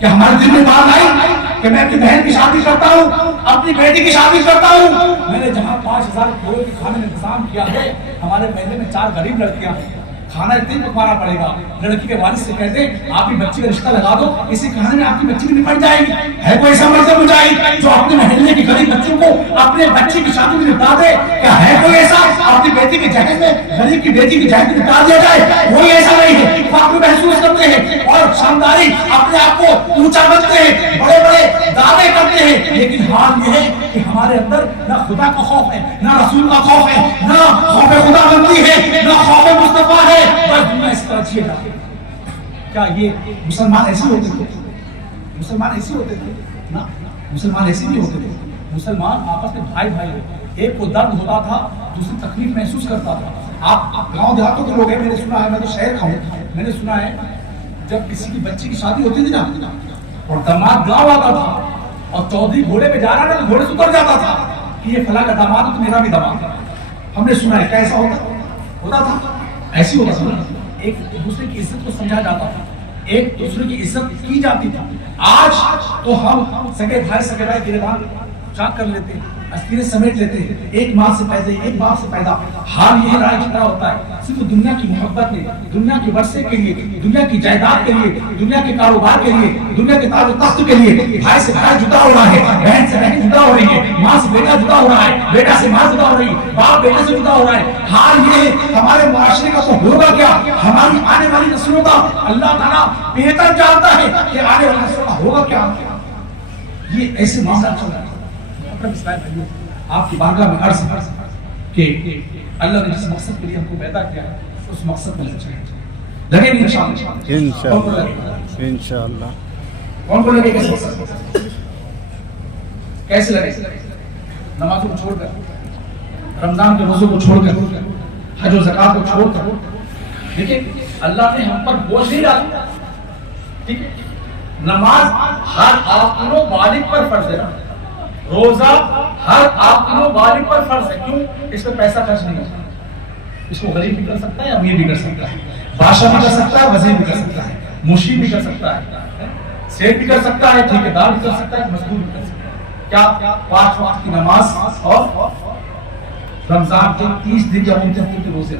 کہ ہمارے دل میں بات آئی کہ میں اپنی بہن کی شادی کرتا ہوں, اپنی بیٹی کی شادی کرتا ہوں, میں نے جہاں 5000 کروڑ کے کھانے کا انتظام کیا ہے, ہمارے محلے میں 4 غریب لڑکیاں ہیں, کھانا اتنی پکوانا پڑے گا. لڑکی کے والد سے کہتے ہیں آپ کی بچی کا رشتہ لگا دو, اسی کہانی میں آپ کی بچی بھی نپٹ جائے گی. ہے کوئی ایسا مرد مجاہد جو اپنے محلے کی غریب بچوں کو اپنے بچی کی شادی میں نپٹا دے؟ کیا ہے کوئی ایسا؟ اپنی بیٹی کے جہیز میں غریب کی بیٹی کی جہیز میں نپٹا دیا جائے؟ کوئی ایسا نہیں ہے. فخر محسوس کرتے ہیں اور شانداری اپنے آپ کو اونچا بنتے ہیں, بڑے بڑے دعوے کرتے ہیں, لیکن حال یہ ہے کہ ہمارے اندر نہ خدا کا خوف ہے, نہ رسول کا خوف ہے, نہ خوف خدا بندی ہے, نہ خوف مصطفیٰ ہے. بس دنیا اس طرح جیے جاتی ہے. کیا یہ مسلمان ایسے ہوتے تھے؟ مسلمان ایسے ہوتے تھے؟ نہ, مسلمان ایسے نہیں ہوتے تھے. مسلمان آپس میں بھائی بھائی ہوتے, ایک کو درد ہوتا تھا دوسری تکلیف محسوس کرتا تھا. آپ گاؤں دیہاتوں کے لوگ ہیں, میں نے سنا ہے, میں تو شہر کا ہوں, میں نے سنا ہے جب کسی کی بچی کی شادی ہوتی تھی نا اور داماد گاؤں آتا تھا اور چودھری گھوڑے پہ جا رہا تھا, گھوڑے سے اتر جاتا تھا کہ یہ فلاں کا داماد ہے تو میرا بھی داماد ہے. ہم نے سنا ہے. کیسا ہوتا تھا؟ ایسی ہوتا تھا, ایک دوسرے کی عزت کو سمجھا جاتا تھا, ایک دوسرے کی عزت کی جاتی تھی. آج تو ہم سگے بھائی گریبان چاک کر لیتے ہیں, اسیرے سمیٹ لیتے ہیں, ایک ماں سے پیدا ایک باپ سے پیدا. حال یہ رائے جھگڑا ہوتا ہے صرف دنیا کی محبت میں, دنیا کے ورثے کے لیے, دنیا کی جائیداد کے لیے, دنیا کے کاروبار کے لیے, دنیا کے تاج و تخت کے لیے. بھائی سے بھائی جدا ہو رہا ہے, بہن سے بہن جدا ہو رہی ہے, ماں سے بیٹا جدا ہو رہا ہے, بیٹا سے ماں جدا ہو رہی ہے, باپ بیٹے سے جدا ہو رہا ہے. حال یہ ہمارے معاشرے کا تو ہوگا کیا, ہماری آنے والی نسلوں کا اللہ تعالیٰ بہتر جانتا ہے کہ آنے والی نسلوں کا ہوگا کیا. یہ ایسے معاملہ چل رہا ہے. آپ کی بارگاہ میں عرض کہ اللہ نے جس مقصد کے لیے ہم کو پیدا کیا ہے اس مقصد میں لگے گی انشاءاللہ. انشاءاللہ. کون کو لگے کیسے مقصد, کیسے لگے؟ نمازوں کو چھوڑ کر, رمضان کے روزوں کو چھوڑ کر, حج و زکات کو چھوڑ کر. لیکن اللہ نے ہم پر بوجھ نہیں ڈالا. ٹھیک ہے, نماز ہر آقل و بالغ پر فرض ہے, روزہ ہر آقل و بالغ پر فرض ہے. کیوں؟ اس میں پیسہ خرچ نہیں ہوتا. اس کو غریب بھی کر سکتا ہے, امیر بھی کر سکتا ہے, بادشاہ بھی کر سکتا ہے, وزیر بھی کر سکتا ہے, مشیر بھی کر سکتا ہے, سیٹ بھی کر سکتا ہے, ٹھیکیدار بھی کر سکتا ہے, مزدور بھی کر سکتا ہے. کیا 5 وقت کی نماز اور رمضان کے 30 دن یا 29 کے روزے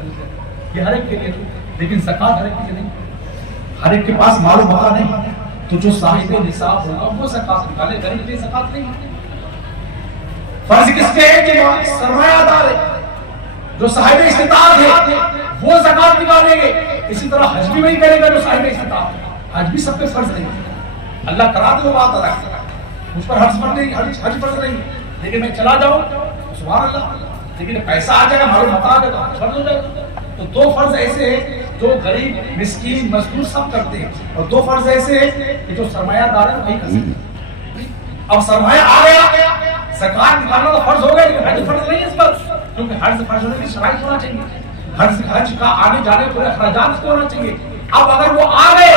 یہ ہر ایک کے لیے. لیکن زکات ہر ایک کے لیے نہیں, ہر ایک کے پاس مال و بقا نہیں. تو جو صاحب نصاب ہوگا وہ زکات نکالے, غریب کے لیے زکات نہیں. فرض کس پہ ہے کہ سرمایہ دار ہے, جو صاحب استطاعت ہے وہ زکات نکالیں گے. اسی طرح حج بھی وہی کرے گا جو صاحب استطاعت ہے. حج بھی سب پہ فرض نہیں ہے, اللہ کرا دے وہ بات ادا کرے, مجھ پر حج فرض نہیں, حج فرض نہیں. لیکن میں چلا جاؤں سبحان اللہ, لیکن پیسہ آ جائے گا معلوم بتا دے تو حج فرض ہو جائے گا. تو 2 فرض ایسے ہیں جو غریب مسکین مزدور سب کرتے ہیں, اور 2 فرض ایسے ہیں کہ جو سرمایہ دار ہے وہی کر سکتے ہیں. اب سرمایہ آ گیا, زکات نکالنا تو فرض ہو گیا, لیکن حج فرض نہیں ہے اس پر, کیونکہ حج فرض ہونے کی شرائط ہونا چاہیے. حج کا آنے جانے پورے اخراجات اس کو ہونا چاہیے. اب اگر وہ آ گئے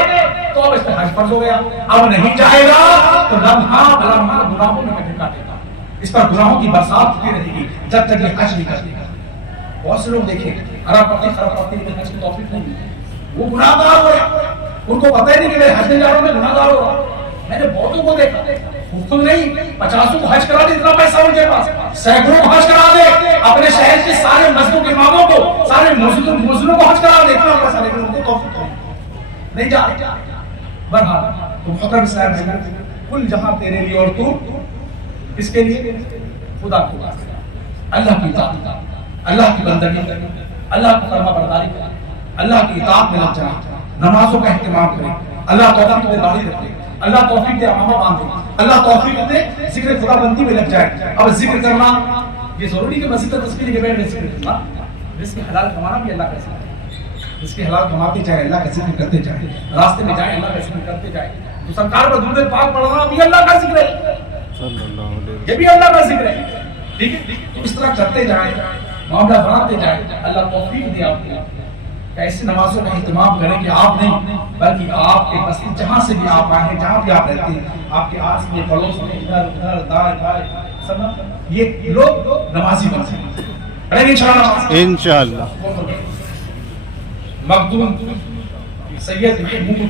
تو اب اس پہ حج فرض ہو گیا. اب نہیں جائے گا تو لمحہ بلمحہ گناہوں میں کٹے کاٹے گا, اس پر گناہوں کی برسات ہوتی رہے گی جب تک یہ حج نہیں کرے گا. بہت سے لوگ دیکھیں خراب پڑتی لیکن حج کی توفیق نہیں ہے, وہ گناہ گار ہو رہے, ان کو پتہ ہی نہیں کہ میں حج نہیں جا رہا ہوں, میں گناہ گار ہو رہا ہوں. میں نے بہتوں کو دیکھا, خود نہیں 50 کو حج کرا دے, اتنا پیسہ ان کے پاس, سینکڑوں کو حج کرا دے, اپنے شہر کے سارے مسجدوں کے اماموں کو, سارے مسلموں کو حج کرا دے, اتنا پیسہ, لیکن ان کو توفیق نہیں جا رہا. بہرحال تو محترم صاحب کل جہاں تیرے لیے, اور تو کس کے لیے؟ خدا کو, اللہ کی اطاعت, اللہ کی بندگی, اللہ کی فرما برداری, اللہ کی اطاعت میں لگ جائے, نمازوں کا اہتمام کریں, اللہ توفیق دے داڑھی رکھے, اللہ توفیق دے امامہ باندھے, اللہ توفیق دے ذکر خدا بندی میں لگ جائے. اب ذکر کرنا یہ ضروری کہ مسجد تصویر کے بیٹھ ذکر کرنا, رزق حلال کمانا بھی اللہ کا ذکر ہے. رزق حلال کماتے جائے, اللہ کا ذکر کرتے جائے, راستے میں جائیں اللہ کا ذکر کرتے جائیں. تو سرکار پر درود پاک پڑھنا بھی اللہ کا ذکر ہے, یہ بھی اللہ کا ذکر ہے. ٹھیک ہے, تو اس طرح کرتے جائیں, معاملہ بناتے جائیں. اللہ توفیق دے آپ کو ایسی نمازوں کا اہتمام کریں کہ آپ نہیں بلکہ آپ کے بستی جہاں سے بھی آپ آئے ہیں, جہاں بھی آپ رہتے ہیں, آپ کے آس میں پڑوس میں ادھر ادھر دائیں بائیں سب یہ لوگ نمازی بن سکیں. پڑھیں گے انشاءاللہ. مخدوم سید محمود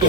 2,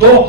2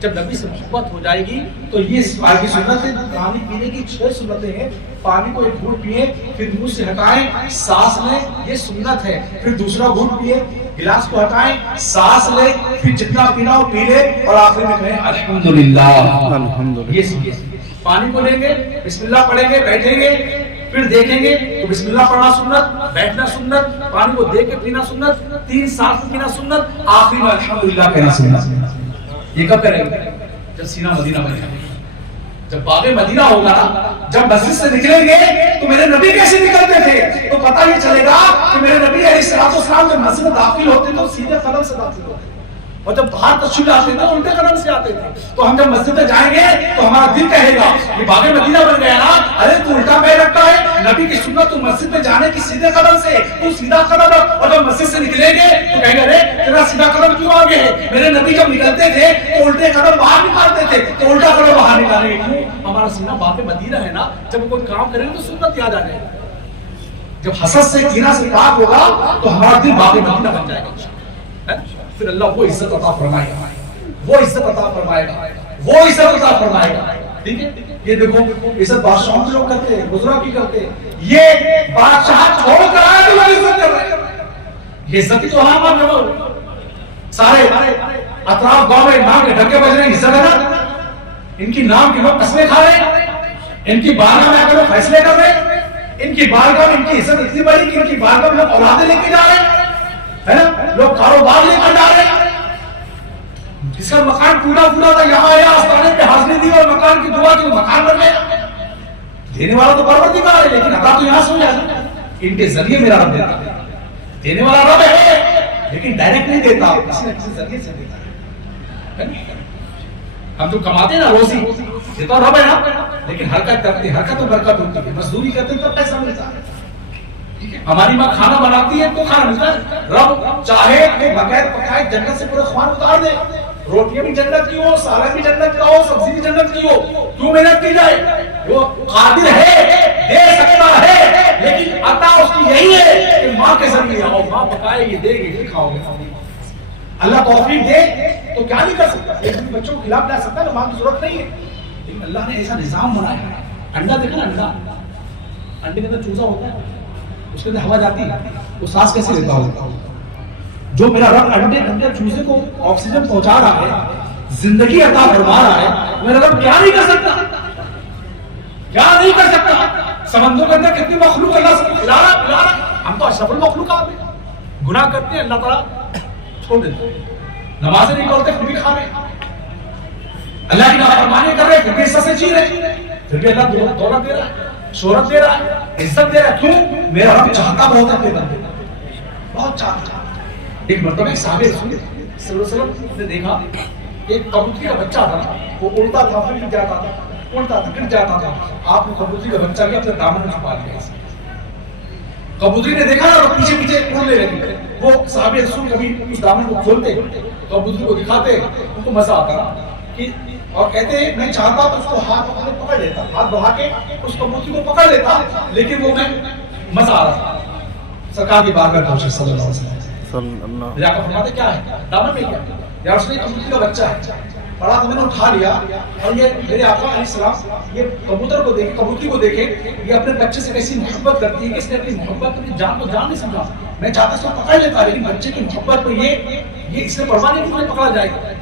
جب نبی سے محبت ہو جائے گی تو یہ کی سنت ہے. پانی پینے کی 6 سنتیں ہیں. پانی کو ایک گھونٹ پیے, پھر منہ سے ہٹائیں, سانس لیں, یہ سنت ہے. پھر دوسرا گھونٹ پیے, گلاس کو ہٹائیں, سانس لیں, پھر جتنا پینا ہو پی لے, اور آخر میں کہیں الحمدللہ. الحمدللہ. یہ پانی کو لیں گے, بسم اللہ پڑھیں گے, بیٹھیں گے, پھر دیکھیں گے تو بسم اللہ پڑھنا سنت, بیٹھنا سنت, پانی کو دیکھ کے پینا سنت, 3 سانس میں پینا سنت, آخری میں الحمدللہ کہنا سنت. یہ کب کریں گے؟ جب سینہ مدینہ بنے گا, جب باغ مدینہ ہوگا. جب مسجد سے نکلیں گے تو میرے نبی کیسے نکلتے تھے تو پتہ یہ چلے گا کہ میرے نبی علیہ الصلوۃ والسلام جب مسجد میں داخل ہوتے تو سیدھے قدم سے داخل ہوتے, اور جب باہر تشریف لاتے تھے الٹے قدم سے آتے تھے. تو ہم جب مسجد میں جائیں گے تو ہمارا دل کہے گا یہ باغ مدینہ بن گیا نا, ارے تو الٹا پیر رکھتا ہے, نبی کی سنت تو مسجد میں جانے کی سیدھے قدم سے, تو سیدھا قدم رکھ. اور جب مسجد سے نکلیں گے تو کہیں گے ارے تیرا سیدھا قدم کیوں آگے ہے؟ میرے نبی جب نکلتے تھے تو الٹے قدم باہر نکالتے تھے, تو الٹا قدم باہر نکالیں گے. کیوں؟ ہمارا سینہ باغ مدینہ ہے نا, جب کوئی کام کریں گے تو سنت یاد آ جائے گی. جب حسد سے کینہ سے پاک ہوگا تو ہمارا دل باغ مدینہ بن جائے گا. پھر اللہ وہ عزت عطا فرمائے گا, وہ عزت عطا فرمائے گا, وہ عزت عطا فرمائے گا. ٹھیک ہے, یہ دیکھو عزت بادشاہوں کے لوگ کرتے ہیں, بزرگوں کی کرتے ہیں. یہ بادشاہ چھوڑ کر آئے تو وہ عزت کر رہے ہیں. یہ عزت ہی تو ہمارا جب سارے اطراف گاؤں میں نام کے ڈھکے بج رہے ہیں, عزت ہے نا. ان کی نام کے لوگ قسمیں کھا رہے ہیں, ان کی بارگاہ میں آ کر فیصلے کر رہے ہیں. ان کی بارگاہ میں ان کی عزت اتنی بڑی کہ ان کی بارگاہ میں لوگ اولادیں لے کے جا رہے ہیں, ہے نا, لوگ کاروبار لے کر جا رہے ہیں. جس کا مکان ٹوٹا تھا یہاں آیا, آستانے پہ حاضری دی اور مکان کی دعا کی, مکان بن گیا. دینے والا تو پروردگار ہے, لیکن عطا تو یہاں سے ہو جاتا. ان کے ذریعے میرا رب دیتا ہے. دینے والا رب ہے لیکن ڈائریکٹ نہیں دیتا, کسی نہ کسی ذریعے سے دیتا ہے. ہم جو کماتے ہیں نا روزی, یہ تو رب ہے نا, لیکن حرکت کرتے ہیں, حرکت تو برکت ہوتی ہے. مزدوری کرتے ہیں تب پیسہ ملتا ہے. ہماری ماں کھانا بناتی ہے تو کھانا ملتا ہے. رب چاہے کہ بغیر پکائے جنت سے پورے خوان اتار دے, روٹیاں بھی جنت کی ہو, سالن بھی جنت کا ہو, سبزی بھی جنت کی ہو, کیوں محنت کی جائے؟ وہ قادر ہے, دے سکتا ہے, لیکن عطا اس کی یہی ہے کہ ماں کے ذریعے آؤ, ماں پکائے گی, دے گی, پھر کھاؤ گے. اللہ توفیق دے تو کیا نہیں کر سکتا, لیکن بچوں کو کھلا پلا سکتا ہے, ماں کی ضرورت نہیں ہے. لیکن اللہ نے ایسا نظام بنایا ہے. انڈا دیکھنا, انڈا, انڈے کے اندر چوزا ہوتا ہے, اس کے اندر ہوا جاتی ہے, وہ سانس کیسے لیتا ہوگا؟ جو میرا رب انڈے اندر چوزے کو آکسیجن پہنچا رہا ہے, زندگی عطا فرما رہا ہے, میرا رب کیا نہیں کر سکتا, کیا نہیں کر سکتا. سمندروں کے اندر کتنی مخلوق اللہ سے کھلا رہا, ہم تو اشرف المخلوقات ہیں. گناہ کرتے ہیں, اللہ تعالیٰ چھوڑ دیتے ہیں. نمازیں نہیں پڑھتے پھر بھی کھا رہے ہیں, اللہ کی نافرمانی کر رہے ہیں پھر بھی عزت سے جی رہے ہیں, پھر بھی اللہ دولت دے رہا ہے, شہرت دے رہا ہے, عزت دے رہا ہے. کیوں؟ میرا رب چاہتا بہت ہے, بہت چاہتا. ایک مرتبہ ایک صحابی رسول صلی اللہ علیہ وسلم نے دیکھا ایک کبوتری کا بچہ تھا, وہ اڑتا تھا پھر گر جاتا تھا, اڑتا تھا گر جاتا تھا. آپ نے کبوتری کا بچہ لیا, اپنے دامن میں چھپا لیا. کبوتری نے دیکھا اور پیچھے پیچھے اڑنے لگی. وہ صحابی رسول کبھی اس دامن کو کھولتے, کبوتری کو دکھاتے, ان کو مزہ آتا اور کہتے میں چاہتا تو اس کو ہاتھ پکڑ لیتا, ہاتھ بڑھا کے اس کبوتری کو پکڑ لیتا, لیکن وہ میں مزہ آ رہا تھا. سرکار کی بارگاہ پہنچے صلی اللہ علیہ وسلم. یا آپ فرماتے کیا ہے دامن میں, کیا یا اس نے کبوتری کا بچہ ہے, پڑا تو میں نے اٹھا لیا. اور یہ میرے آقا علیہ السلام یہ کبوتر کو دیکھے, کبوتری کو دیکھے, یہ اپنے بچے سے کیسی محبت کرتی ہے کہ اس نے اپنی محبت اپنی جان کو جان نہیں سمجھا. میں چاہتا اس کو پکڑ لیتا, لیکن بچے کی محبت کو یہ اس نے پرواہ نہیں کہ پکڑا جائے گا.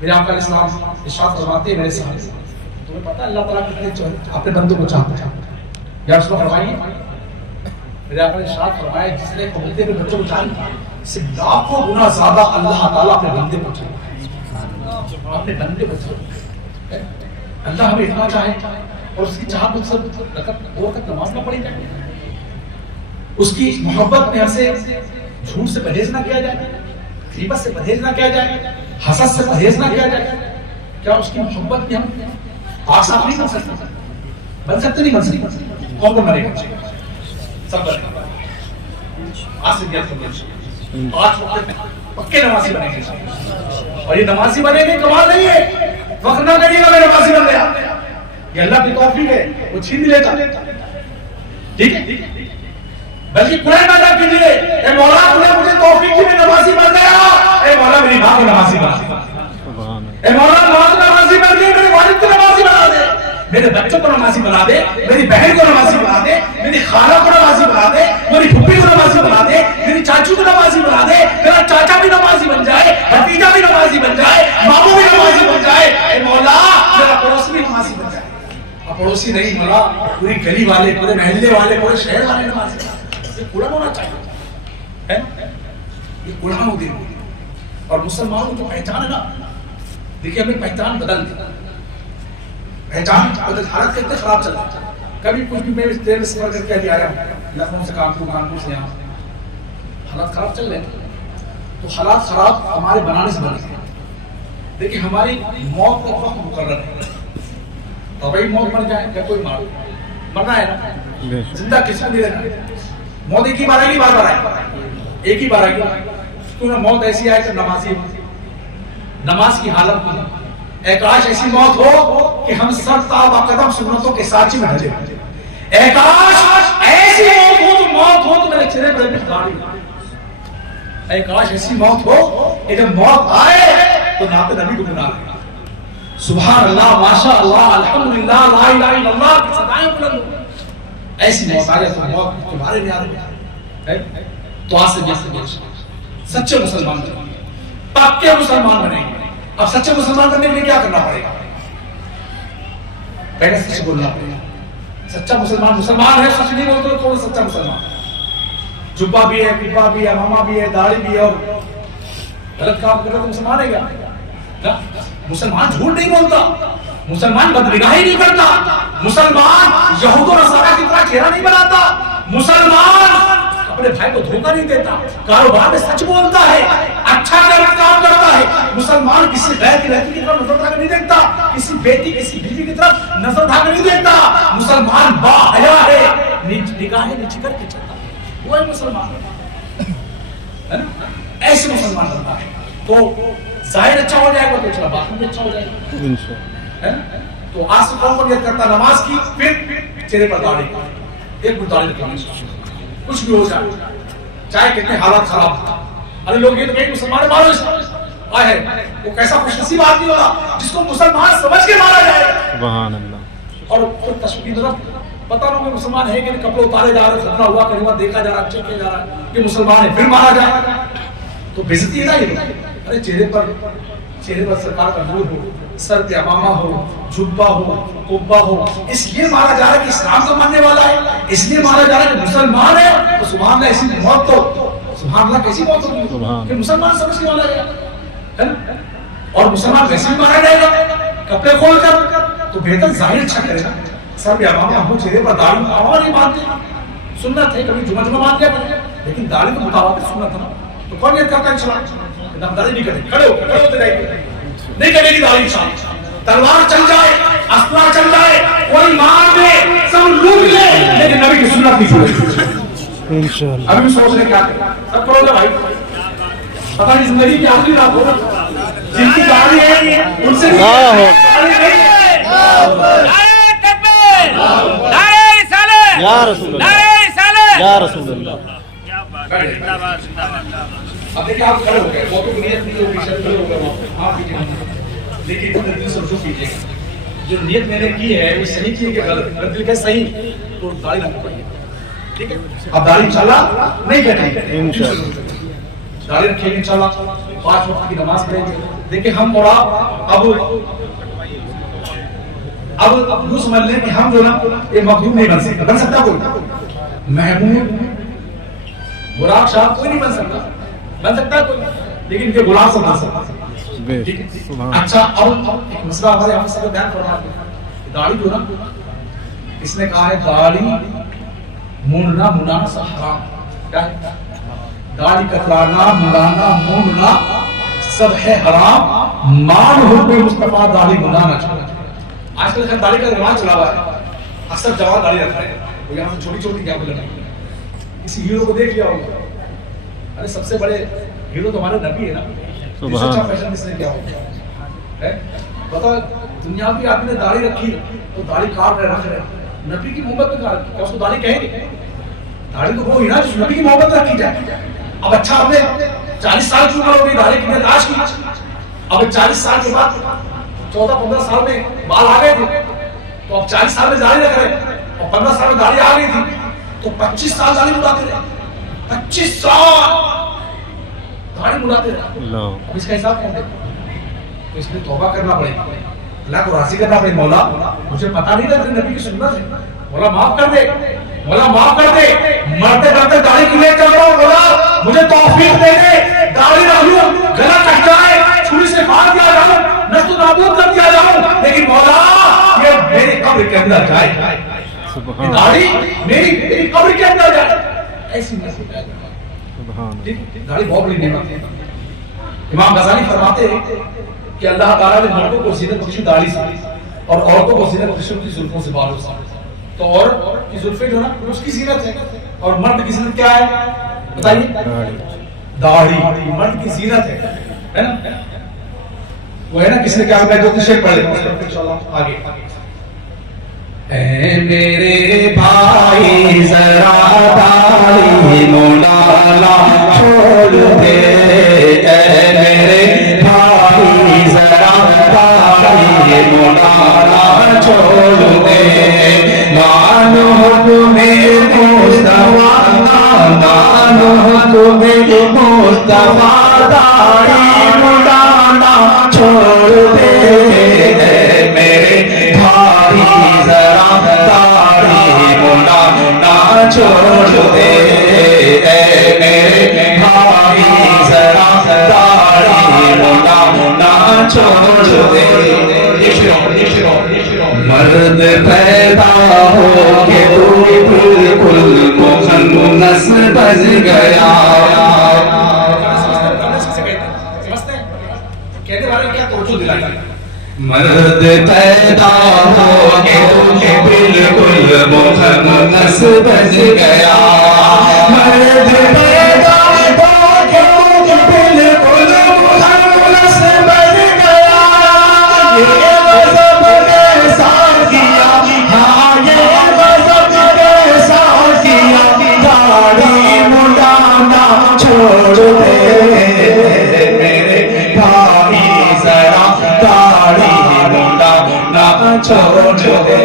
میرے آقا علیہ السلام ارشاد فرماتے ہیں میرے سامنے, تمہیں پتہ اللہ تعالیٰ کتنے اپنے بندوں کو چاہتا ہے. یا اس کو فرمائیے, میرے آقا نے ارشاد فرمایا جس نے کبوتر کے بچوں کو چاہتا اس سے لاکھوں گنا زیادہ اللہ تعالیٰ اپنے بندے کو چاہتا, اپنے بندے کو چاہتا. اللہ ہمیں اتنا چاہے اور اس کی چاہت میں سب وقت نماز نہ پڑھی جائے, اس کی محبت میں ہم سے جھوٹ سے پرہیز نہ کیا جائے, غیبت سے پرہیز نہ کیا جائے, حسد سے پرہیز نہ کیا جائے. کیا اس کی محبت میں ہم پاک صاف نہیں بن سکتے, بن سکتے نہیں بن سکتے. کون کون مرے گا؟ سب بنے گا. آج سے دیا سب 5 وقت پکے نمازی بنے گے, اور یہ نمازی بنے گے کمال نہیں ہے. وقت نہ کریے گا میں نمازی بن گیا, یہ اللہ کی توفیق ہے, وہ چھین لیتا. ٹھیک ہے, بلکہ قرآن ادا کیجیے, اے مولا تو نے مجھے توفیق دی, میں نمازی بن گیا. اے مولا میری ماں کو نمازی بنا, اے میرے بچوں کو نمازی بنا دے, میری بہن کو نمازی بنا دے, میری خالہ کو نمازی بنا دے, میری پھپھی کو نمازی بنا دے, میری چاچو کو نمازی بنا دے, میرا چاچا بھی نمازی بن جائے, بھتیجا بھی نمازی بن جائے, ماموں بھی نمازی بن جائے, اے مولا میرا پڑوسی بھی نمازی بن جائے. اب پڑوسی نہیں مولا, پوری گلی والے, پورے محلے والے, پورے شہر والے نمازی بن جائے. یہ قرآن ہونا چاہیے, یہ قرآن ہو دے. اور مسلمانوں کی جو پہچان ہے نا, دیکھیے ہمیں پہچان بدل دی, پہچان بدل, حالت کتنے خراب چل رہی ہے. کبھی کچھ بھی میں ٹرین میں سفر کر کے ابھی آیا ہوں لکھنؤ سے کانپور سے یہاں, حالات خراب چل رہے ہیں. تو حالات خراب ہمارے بنانے سے بنے ہیں. دیکھیے ہماری موت کا وقت مقرر ہے, تو بھائی موت مر جائے کیا کوئی مار, مرنا ہے نا, زندہ کس کو نہیں رہنا. موت ایک ہی بار آئے گی, بار بار آئے گی, ایک ہی بار آئے گی. کیوں موت ایسی آئے کہ نمازی نماز کی حالت میں, اے کاش ایسی موت ہو کہ ہم سر تا قدم سنتوں کے ساتھ ہی میں رہے. اے کاش ایسی موت ہو تو میرے چہرے پر ایک داڑھی. اے کاش ایسی موت ہو کہ جب موت آئے تو نعت نبی کو گنا لے, سبحان اللہ, ماشاء اللہ, الحمدللہ, لا الہ الا اللہ کی صدائیں بلند ہو. ایسی موت آئے تو موت تمہارے لیے آ رہی ہے. تو آج سے بیسے سچے مسلمان بنیں, پکے مسلمان بنیں گے. اب سچے مسلمان بننے کے لیے کیا کرنا پڑے گا؟ پہلے سچ بولنا پڑے گا. سچا مسلمان مسلمان ہے, سچ نہیں بولتے تو کون سچا مسلمان؟ جبہ بھی ہے, کبا بھی ہے, امامہ بھی ہے, داڑھی بھی ہے, اور غلط کام کر رہا تو مسلمان ہے کیا؟ مسلمان جھوٹ نہیں بولتا, مسلمان بدنگاہی نہیں کرتا, مسلمان یہود و نصارہ کی طرح چہرہ نہیں بناتا, مسلمان اپنے بھائی کو دھوکہ نہیں دیتا, کاروبار میں سچ بولتا ہے, اچھا کام کرتا ہے. مسلمان کسی غیر کی لڑکی کی طرف نظر اٹھا کر نہیں دیکھتا, کسی بیٹی کسی بیوی کی طرف نظر اٹھا کر نہیں دیکھتا. مسلمان با حیا ہے, نگاہیں نیچی کر کے چلتا ہے, وہ ہے مسلمان. ایسے مسلمان بنتا ہے تو ظاہر اچھا ہو جائے گا تو چلا باطن بھی اچھا ہو جائے گا. تو آج سے کون نیت کرتا نماز کی, پھر چہرے پر داڑھی, ایک بھی داڑھی رکھنا, کچھ بھی ہو جائے, چاہے کتنے حالات خراب ہو. ارے لوگ یہ تو کہیں مسلمان مارو ہے, وہ کیسا خوش نصیب آدمی ہوگا جس کو مسلمان سمجھ کے مارا جائے. سبحان اللہ. اور تشبیہ طرف پتہ نہ کہ مسلمان ہے کہ کپڑے اتارے جا رہے, ختنہ ہوا کریمہ دیکھا جا رہا, چیک کیا جا رہا ہے کہ مسلمان ہے, پھر مارا جائے تو بے عزتی ہے نا یہ. ارے چہرے پر سرکار کا نور ہو, سر پہ امامہ ہو, جبہ ہو, قبہ ہو, اس لیے مارا جا رہا ہے کہ اسلام کا ماننے والا ہے, اس لیے مارا جا رہا ہے کہ مسلمان ہے. تو سبحان اللہ, ایسی موت تو سبحان اللہ کیسی موت ہوگی کہ مسلمان سمجھ کے مارا جائے گا, اور مسلمان ویسے بھی مارا جائے گا کپڑے کھول کر. تو بہتر ظاہر اچھا کرے نا, سر پہ امامہ ہو, چہرے پر داڑھی, عوام نہیں مانتے, سنت ہے, کبھی جمعہ مان لیا کرے, لیکن داڑھی تو مطابق سنت ہے نا. تو کون یہ کرتا ہے چلا داڑھی نہیں کرے, کھڑے ہوتے رہے گی, نہیں کرے گی داڑھی. تلوار چل جائے, اسلحہ چل جائے, کوئی مار دے, سب لوٹ لے, لیکن نبی کی سنت نہیں چھوڑے. انشاءاللہ ابھی سوچ رہے کیا کریں, سب کرو گے بھائی. پتہ نہیں زندگی کی آخری رات ہوگا, جن کی داڑھی ہے ان سے نعرہ تکبیر, نعرہ رسالت, یا رسول اللہ, نعرہ رسالت, یا رسول اللہ. اب دیکھیں آپ کھڑے ہو گئے, وہ تو نیت نہیں ہوگی, شرط کھڑے ہو گئے, آپ بھی جہاں, لیکن اپنے دل سے رجوع کیجئے گا. جو نیت میں نے کی ہے وہ صحیح کی ہے کہ غلط, اگر دل کہ صحیح تو داڑھی رکھنا پڑے. ٹھیک ہے, اب داڑھی انشاءاللہ نہیں کٹے گی, انشاءاللہ داڑھی رکھیں گے, انشاءاللہ 5 وقت کی نماز پڑھیں گے. دیکھیں ہم اور آپ اب یوں سمجھ لیں کہ ہم جو نا ایک مخدوم نہیں بن سکتا. بن سکتا کوئی محمود براق شاہ کوئی نہیں بن سکتا, بن سکتا کوئی, لیکن یہ غلام سے بن سکتا. اچھا اب ایک مسئلہ ہمارے آپ سے بیان کرنا ہے, داڑھی جو نا اس نے کہا ہے داڑھی موننا منانا سب حرام. کیا ہے؟ داڑھی کترانا, منانا, موننا سب ہے حرام. مان ہو کوئی مصطفیٰ داڑھی منانا چاہتا. آج کل داڑھی کا رواج چلا ہوا ہے, اکثر جوان داڑھی رکھ رہے ہیں, وہ یہاں سے چھوٹی چھوٹی کیا بولے کسی ہیرو کو دیکھ لیا ہوگا. ارے سب سے بڑے ہیرو تو ہمارے نبی ہے نا, اچھا فیشن اس نے کیا ہوگا پتا. دنیاوی آدمی نے داڑھی رکھی تو داڑھی کاٹ رہے, رکھ رہے, نبی کی محبت میں کیا اس کو داڑھی کہیں گے؟ داڑھی تو وہ ہی نا جس نبی کی محبت رکھی جائے. اب اچھا آپ نے 40 سال کی عمر ہو گئی, داڑھی کی تلاش کی, اب 40 سال کے بعد 14-15 سال میں بال آ گئے تھے, تو اب 40 سال میں داڑھی رکھ رہے اور 15 سال میں داڑھی آ گئی تھی تو 25 سال داڑھی مڑاتے رہے, 25 سال داڑھی مڑاتے رہے. اب اس کا حساب کیا ہے؟ تو اس میں توبہ کرنا پڑے گا, اللہ کو راضی کرنا پڑے. مولا مجھے پتا نہیں تھا کہ نبی کی سنت ہے, مولا معاف کر دے, مولا معاف کر دے, مرتے مرتے داڑھی کے لیے چل رہا ہوں, مولا مجھے توفیق دے دے, داڑھی رکھ لوں, گلا کٹ جائے, چھری سے مار دیا جاؤں, نشت و نابود کر دیا جاؤں, لیکن مولا یہ میری قبر کے اندر جائے, یہ داڑھی میری قبر کے اندر جائے. ایسی نصیب ہے داڑھی, بہت بڑی نعمت ہے. امام غزالی فرماتے ہیں کہ اللہ تعالیٰ نے مردوں کو زینت بخشی داڑھی سے اور عورتوں کو زینت بخشی ان کی زلفوں سے, بالوں سے. تو عورت کی زلفیں جو نا اس کی زینت ہے, اور مرد کی زینت کیا ہے بتائیے؟ داڑھی مرد کی زینت ہے نا. وہ ہے نا کس نے کیا میں 2 شعر پڑھ لیتا ہوں انشاءاللہ آگے. اے میرے بھائی ذرا داڑھی مولانا چھوڑ دے, اے میرے بھائی ذرا داڑھی مولانا چھوڑ دے, مانو حکم مصطفیٰ, مانو حکم مصطفیٰ, داڑھی مولانا چھوڑ دے, میرے بھائی ذرا داڑھی مولانا چھوڑ دے, اے میرے بھائی ذرا داڑھی مولانا چھوڑ دے. مرد پیدا ہو کے تو بالکل مخنث بن گیا. مرد پیدا ہو کے بالکل مخنث بن گیا, مرد پیدا ہو کے بالکل مخنث بن گیا. یہ غضب کیسا کیا, ہاں یہ غضب کیسا کیا, داڑھی مڑانا چھوڑ دے, میرے بھائی ذرا داڑھی مڑانا چھوڑ دے.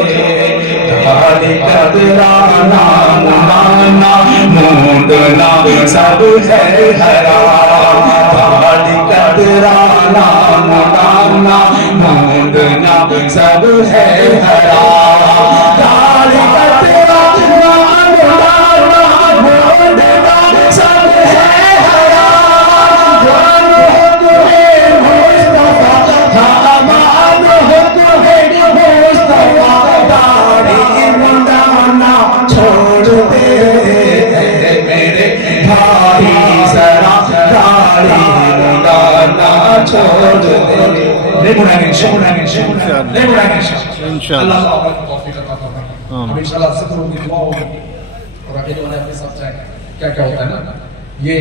داڑھی کترانا مڑانا مونڈنا سب ہے حرام, داڑھی کترانا مڑانا مونڈنا سب ہے حرام, داڑھی کترانا مڑانا مونڈنا سب ہے حرام. مانو حکم مصطفیٰ, مانو حکم مصطفیٰ, داڑھی مڑانا چھوڑ دے, میرے بھائی ذرا داڑھی مڑانا چھوڑ دے. نہیں مڑائیں گے انشاءاللہ, نہیں مڑائیں گے انشاءاللہ. اللہ تعالیٰ کو توفیق عطا فرمائے. ہم انشاءاللہ ذکر ہوگی, دعا ہوگی, اور اگلے والے اپنے ساتھ چاہیں کیا کیا ہوتا ہے نا, یہ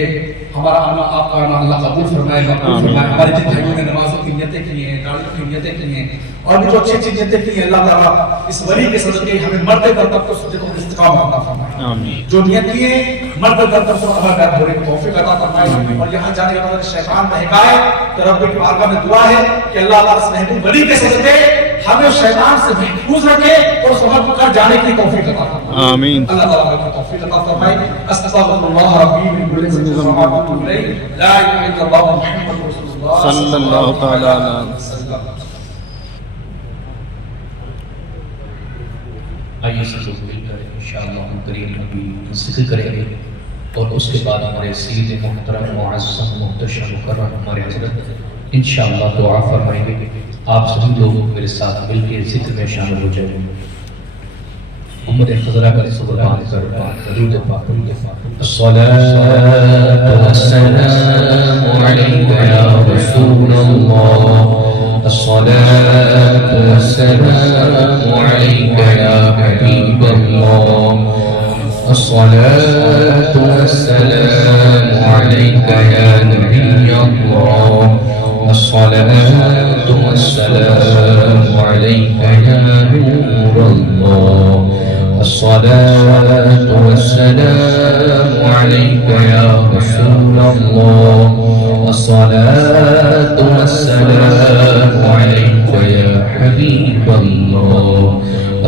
ہمارا آنا آپ کا آنا اللہ قبول فرمائے, مقبول فرمائے. ہماری جن بھائیوں نے نمازوں کی نیتیں کی ہیں, داڑھیوں کی نیتیں کی ہیں, اور بھی جو اچھی اچھی نیتیں کی ہیں, اللہ تعالیٰ اس ولی کے صدقے ہمیں مرتے در تک کو صدقوں کو استقامت عطا فرمائے. جو نیت کی ہے مرتے در تک کو عمل کر ہونے کی توفیق عطا فرمائے, اور یہاں جانے کے بعد شیطان بہکائے تو رب کی بارگاہ میں دعا ہے کہ اللہ تعالیٰ اس محبوب ولی کے صدقے ہمیں شیطان سے محفوظ رکھے اور سمجھ کر جانے کی توفیق عطا فرمائے. آمین. اللہ تعالیٰ ہمیں توفیق عطا فرمائے. استغفر اللہ ربی من كل ذنب واتوب الیہ, لا الہ الا اللہ محمد رسول اللہ صلی اللہ تعالی علیہ وسلم. آئیے سب مل کر انشاءاللہ ہم کریم نبی ذکر کریں گے, اور اس کے بعد ہمارے سید محترم معظم محتشم مکرم ہمارے حضرت انشاءاللہ دعا فرمائیں گے. آپ سبھی لوگ میرے ساتھ مل کے ذکر میں شامل ہو جائیں گے. محمد خضرہ کا سبحان درود پاک. الصلاة والسلام عليك يا رسول الله, الصلاة والسلام عليك يا حبيب الله, الصلاة والسلام عليك يا نبي الله, الصلاة والسلام عليك يا نور الله, الصلاة والسلام عليك يا رسول الله, الصلاة والسلام عليك يا حبيب الله,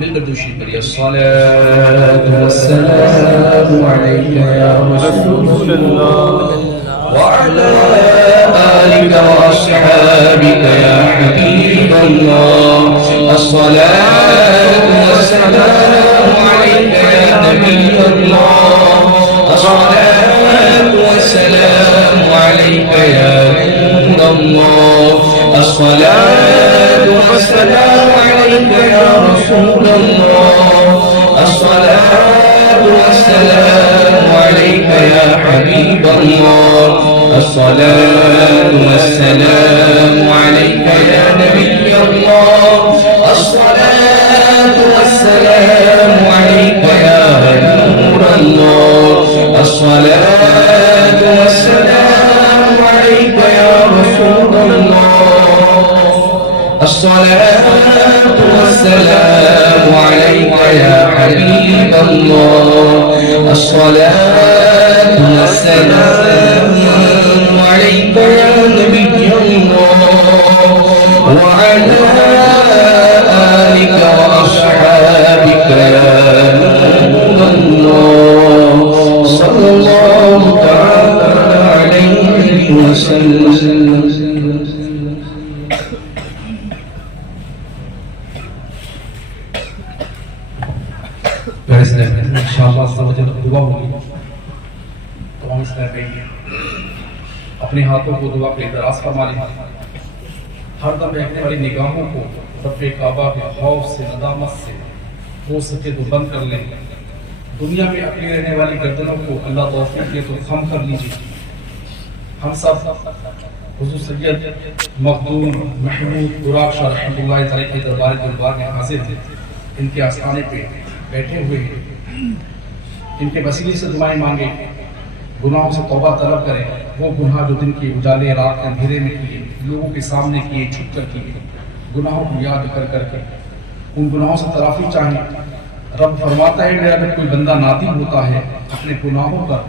مل کر دوشی کریے الصلاة والسلام علیک یا رسول اللہ وعلى آلك وأصحابك يا حبيب الله الصلاة والسلام عليك يا نبي الله الصلاة والسلام عليك يا نور الله الصلاة والسلام عليك يا رسول الله الصلاة والسلام عليك يا حبيب الله الصلاة والسلام عليك يا نبي الله الصلاة والسلام عليك يا نور الله الصلاة والسلام عليك يا رسول الله الصلاة والسلام عليك يا حبيب الله الصلاة والسلام عليك يا نبي الله وعلى آلك وأصحابك يا نور الله صلى الله تعالى عليه وسلم. انشاءاللہ دعا ہوگی. تمام اسلام بیٹھیں اپنے ہاتھوں کو دعا کے دراز فرما لیں. ہر دم بہنے والی نگاہوں کو رب کعبہ کے خوف سے ندامت سے ہو سکے تو بند کر لیں. دنیا میں اکیلے رہنے والی گردنوں کو اللہ توفیق دے تو خم کر لیجیے. ہم سب حضور سید مخدوم محمود براق شاہ رحمۃ اللہ تعالی کے دربار میں حاضر ہیں. ان کے آستانے پہ بیٹھے ہوئے ہیں. ان کے وسیلے سے دعائیں مانگے, گناہوں سے توبہ طلب کریں. وہ گناہ جو دن کے اجالے رات کے اندھیرے میں کیے, لوگوں کے سامنے کیے, چھپ کر کیے, گناہوں کو یاد کر کر کے ان گناہوں سے تلافی چاہیں. رب فرماتا ہے میرا جب کوئی بندہ نادم ہوتا ہے اپنے گناہوں پر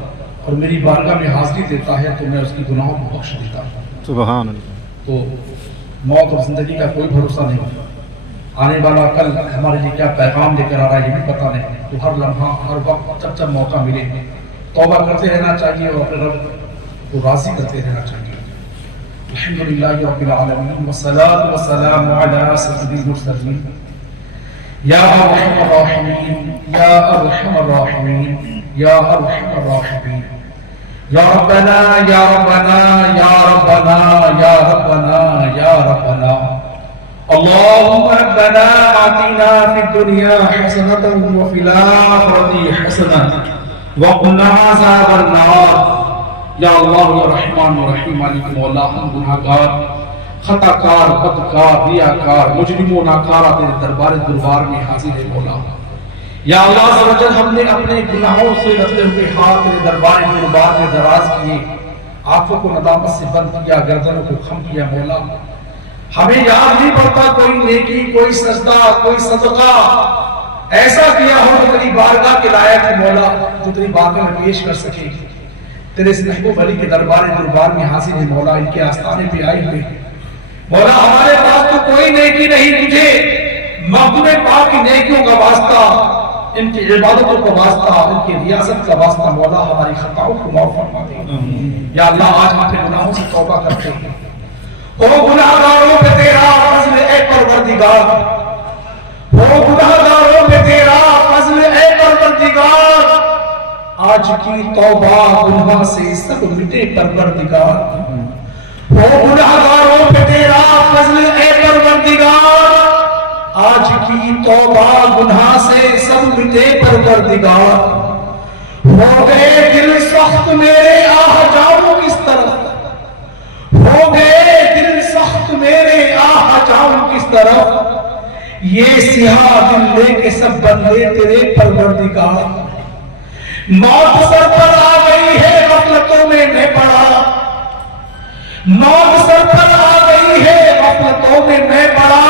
اور میری بارگاہ میں حاضری دیتا ہے تو میں اس کی گناہوں کو بخش دیتا ہوں. سبحان اللہ. تو موت اور زندگی کا کوئی بھروسہ نہیں, آنے والا کل ہمارے لیے کیا پیغام لے کر آ رہا ہے یہ بھی پتہ نہیں. تو ہر لمحہ ہر وقت جب موقع ملے توبہ کرتے رہنا چاہیے اور اپنے رب کو راضی کرتے رہنا چاہیے. الحمدللہ رب العالمین والصلاة والسلام علی سید المرسلین یا ارحم الراحمین یا ارحم الراحمین یا ارحم الراحمین یا ربنا یا ربنا یا ربنا یا ربنا یا ربنا. اللهم ربنا آتنا في الدنيا حسنة وفي الآخرة حسنة وقنا عذاب النار. یا اللہ یا رحمان و رحیم مالک مولا, ہم گناہگار, خطا کار, بدکار, ریاکار, مجرم و ناکار تیرے دربار میں حاضر ہے مولا. یا اللہ عز و جل ہم نے اپنے گناہوں سے لگتے ہوئے ہاتھ تیرے دربار میں دراز کیے, آنکھوں کو ندامت سے بند کیا, گردنوں کو خم کیا مولا. ہمیں یاد نہیں پڑتا کوئی نیکی, کوئی سجدہ, کوئی صدقہ ایسا کیا ہو جو تیری بارگاہ کے لائق ہے مولا, جو تیری بارگاہ میں پیش کر سکے. تیرے اس محبوب علی کے دربار میں حاضر ہے مولا. ان کے آستانے پہ آئے ہوئے مولا, ہمارے پاس تو کوئی نیکی نہیں, تجھے محبوب پاک کی نیکیوں کا واسطہ, ان کی عبادتوں کا واسطہ, ان کی ریاست کا واسطہ مولا ہماری خطاؤں کو معاف فرما دے. یا اللہ آج ہم اپنے گناہوں سے توبہ کرتے ہیں. او گناہگاروں پہ تیرا فضل اے پروردگار, او گناہگاروں پہ تیرا فضل اے پروردگار. آج کی توبہ گناہ سے سب مٹے پروردگار. او گناہگاروں پہ تیرا فضل اے پروردگار. آج کی توبہ گناہ سے سب مٹے پروردگار. ہو گئے دل سخت میرے, آہ جاؤں کس طرف, ہو گئے دل سخت میرے, آہ جاؤں کس طرف. یہ سیاہ دل لے کے سب بندے تیرے پروردگار. موت سر پر آ گئی ہے غفلتوں میں میں پڑا, موت سر پر آ گئی ہے غفلتوں میں میں پڑا.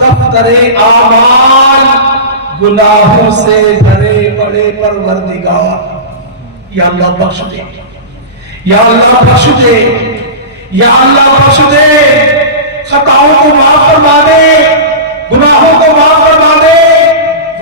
دفتر اعمال گناہوں سے بھرے پڑے پروردگار. یا اللہ بخش دے, یا اللہ بخش دے, یا اللہ بخش دے. خطاؤں کو معاف فرما دے, گناہوں کو معاف فرما دے.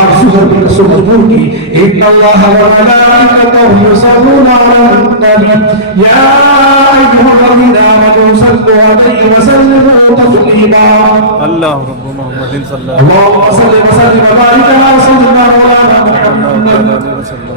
آرزو کرنے کو مجبور کی. ان اللہ وملائکتہ یصلون علی النبی یا ایھا الذین آمنوا صلوا علیہ وسلموا تسلیما. اللہ رب محمد صلی اللہ اللهم صل وسلم وبارك على سيدنا مولانا محمد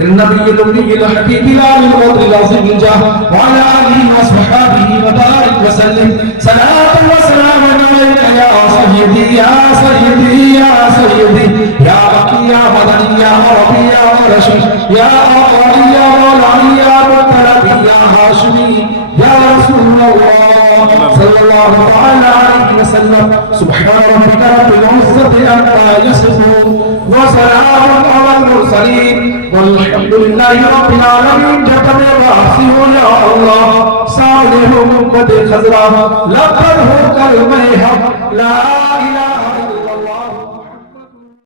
النبي الأمي الحبيب العلي القدر العظيم الجاه وعلى آله وصحبه وبارك وسلم. صلاة وسلام عليك يا سيدي يا سيدي يا سيدي يا بقي يا مدني يا ربي يا رشيد يا أقري يا مولاني يا مطلبي يا هاشمي يا رسول الله صلى الله تعالى عليه وسلم. سبحان ربك رب العزة عما يصفون وسلام على المرسلين والحمد لله رب العالمين. جب میں واسی ہو یا اللہ سامنے ہو قد خضرا لقد ہو کر میں حق لا الہ